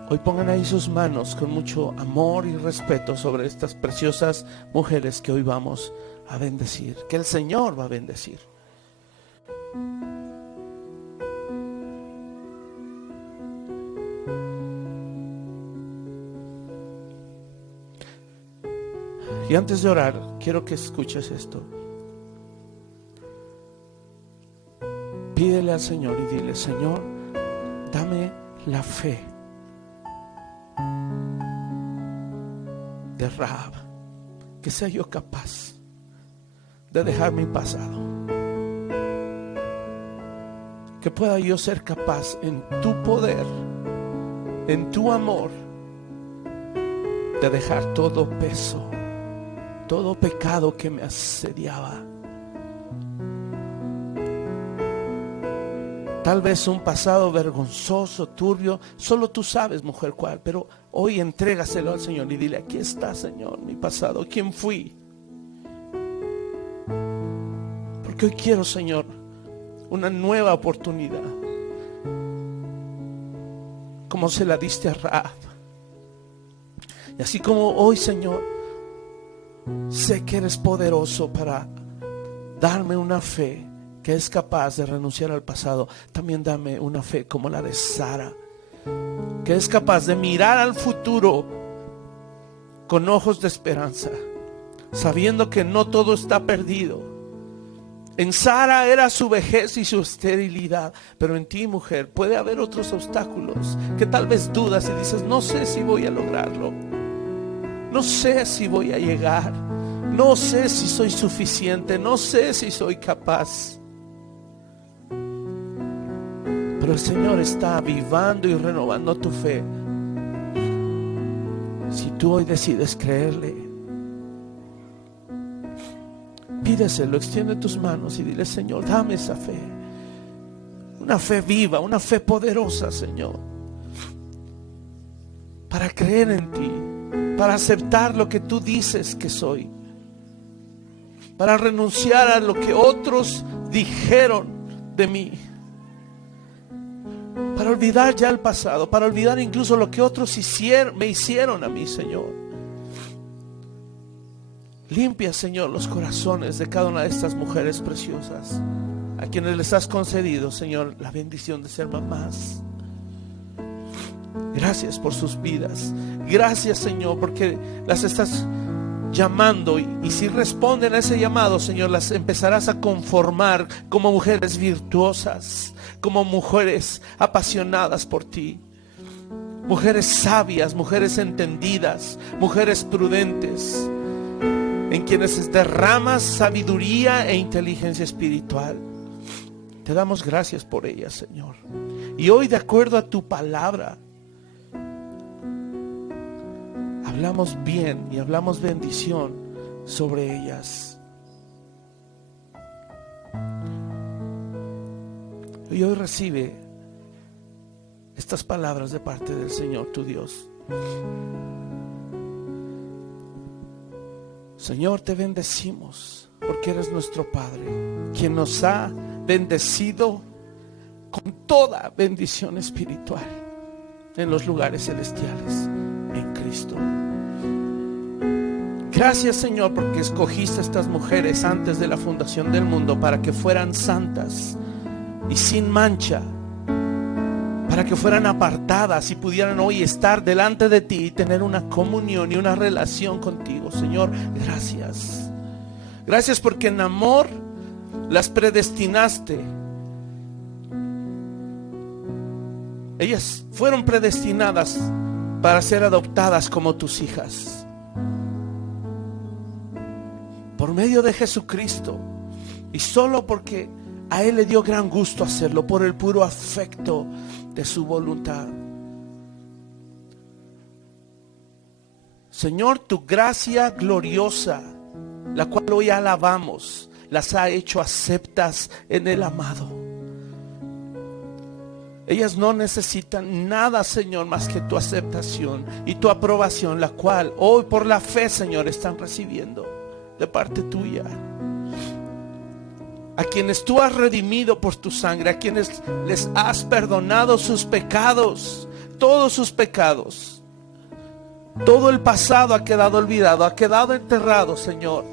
hoy pongan ahí sus manos con mucho amor y respeto sobre estas preciosas mujeres que hoy vamos a bendecir, que el Señor va a bendecir. Y antes de orar, quiero que escuches esto. Pídele al Señor y dile: Señor, dame la fe de Rahab, que sea yo capaz de dejar mi pasado, que pueda yo ser capaz en tu poder, en tu amor, de dejar todo peso, todo pecado que me asediaba. Tal vez un pasado vergonzoso, turbio, solo tú sabes, mujer, cuál, pero hoy entrégaselo al Señor y dile: aquí está, Señor, mi pasado, ¿quién fui? Porque hoy quiero, Señor, una nueva oportunidad, como se la diste a Rahab. Y así como hoy, Señor, sé que eres poderoso para darme una fe que es capaz de renunciar al pasado, también dame una fe como la de Sara, que es capaz de mirar al futuro con ojos de esperanza, sabiendo que no todo está perdido. En Sara era su vejez y su esterilidad, pero en ti, mujer, puede haber otros obstáculos que tal vez dudas y dices: no sé si voy a lograrlo, no sé si voy a llegar, no sé si soy suficiente, no sé si soy capaz. Pero el Señor está avivando y renovando tu fe si tú hoy decides creerle. Pídeselo, extiende tus manos y dile: Señor, dame esa fe, una fe viva, una fe poderosa, Señor, para creer en ti, para aceptar lo que tú dices que soy, para renunciar a lo que otros dijeron de mí, para olvidar ya el pasado, para olvidar incluso lo que otros me hicieron a mí, Señor. Limpia, Señor, los corazones de cada una de estas mujeres preciosas, a quienes les has concedido, Señor, la bendición de ser mamás. Gracias por sus vidas. Gracias, Señor, porque las estás llamando, y si responden a ese llamado, Señor, las empezarás a conformar como mujeres virtuosas, como mujeres apasionadas por ti, mujeres sabias, mujeres entendidas, mujeres prudentes, en quienes derramas sabiduría e inteligencia espiritual. Te damos gracias por ellas, Señor. Y hoy, de acuerdo a tu palabra, hablamos bien y hablamos bendición sobre ellas. Y hoy recibe estas palabras de parte del Señor tu Dios. Señor, te bendecimos porque eres nuestro Padre, quien nos ha bendecido con toda bendición espiritual en los lugares celestiales en Cristo. Gracias, Señor, porque escogiste a estas mujeres antes de la fundación del mundo para que fueran santas y sin mancha, para que fueran apartadas y pudieran hoy estar delante de ti y tener una comunión y una relación contigo. Señor, gracias. Gracias porque en amor las predestinaste. Ellas fueron predestinadas para ser adoptadas como tus hijas por medio de Jesucristo, y solo porque a Él le dio gran gusto hacerlo, por el puro afecto de su voluntad. Señor, tu gracia gloriosa, la cual hoy alabamos, las ha hecho aceptas en el amado. Ellas no necesitan nada, Señor, más que tu aceptación y tu aprobación, la cual hoy por la fe, Señor, están recibiendo de parte tuya. A quienes tú has redimido por tu sangre, a quienes les has perdonado sus pecados, todos sus pecados. Todo el pasado ha quedado olvidado, ha quedado enterrado, Señor.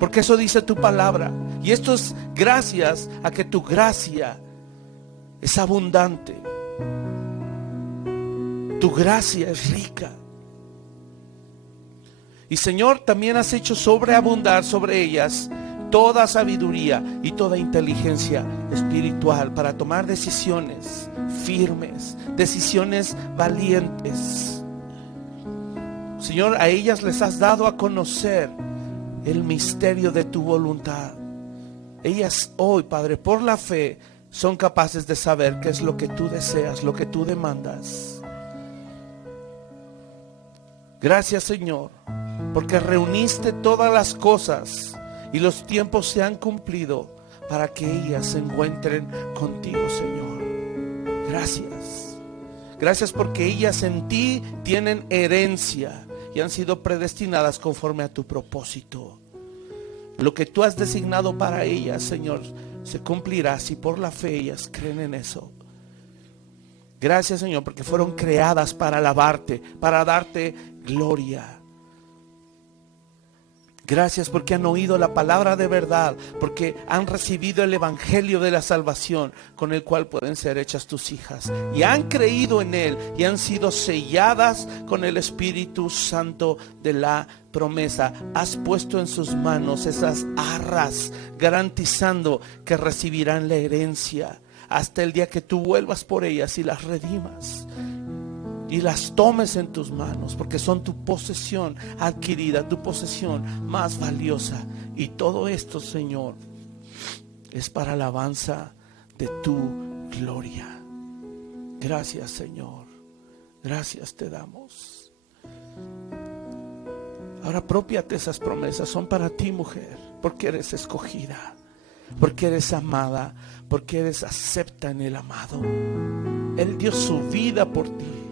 Porque eso dice tu palabra. Y esto es gracias a que tu gracia es abundante. Tu gracia es rica. Y Señor, también has hecho sobreabundar sobre ellas toda sabiduría y toda inteligencia espiritual para tomar decisiones firmes, decisiones valientes. Señor, a ellas les has dado a conocer el misterio de tu voluntad. Ellas hoy, Padre, por la fe, son capaces de saber qué es lo que tú deseas, lo que tú demandas. Gracias, Señor, porque reuniste todas las cosas y los tiempos se han cumplido para que ellas se encuentren contigo, Señor. Gracias. Gracias porque ellas en ti tienen herencia y han sido predestinadas conforme a tu propósito. Lo que tú has designado para ellas, Señor, se cumplirá si por la fe ellas creen en eso. Gracias, Señor, porque fueron creadas para alabarte, para darte gloria. Gracias porque han oído la palabra de verdad, porque han recibido el evangelio de la salvación con el cual pueden ser hechas tus hijas. Y han creído en él y han sido selladas con el Espíritu Santo de la promesa. Has puesto en sus manos esas arras, garantizando que recibirán la herencia hasta el día que tú vuelvas por ellas y las redimas. Y las tomes en tus manos, porque son tu posesión adquirida, tu posesión más valiosa. Y todo esto, Señor, es para alabanza de tu gloria. Gracias, Señor. Gracias te damos. Ahora apropiate esas promesas. Son para ti, mujer, porque eres escogida, porque eres amada, porque eres acepta en el amado. Él dio su vida por ti.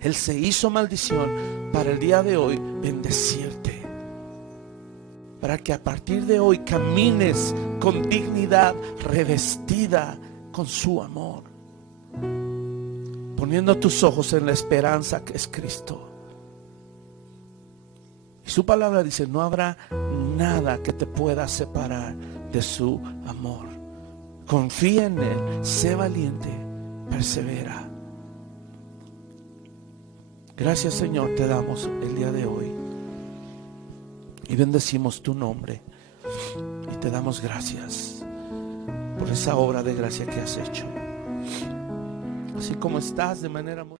Él se hizo maldición para el día de hoy bendecirte, para que a partir de hoy camines con dignidad, revestida con su amor, poniendo tus ojos en la esperanza que es Cristo. Y su palabra dice: no habrá nada que te pueda separar de su amor. Confía en él, sé valiente, persevera. Gracias, Señor, te damos el día de hoy y bendecimos tu nombre y te damos gracias por esa obra de gracia que has hecho. Así como estás de manera muy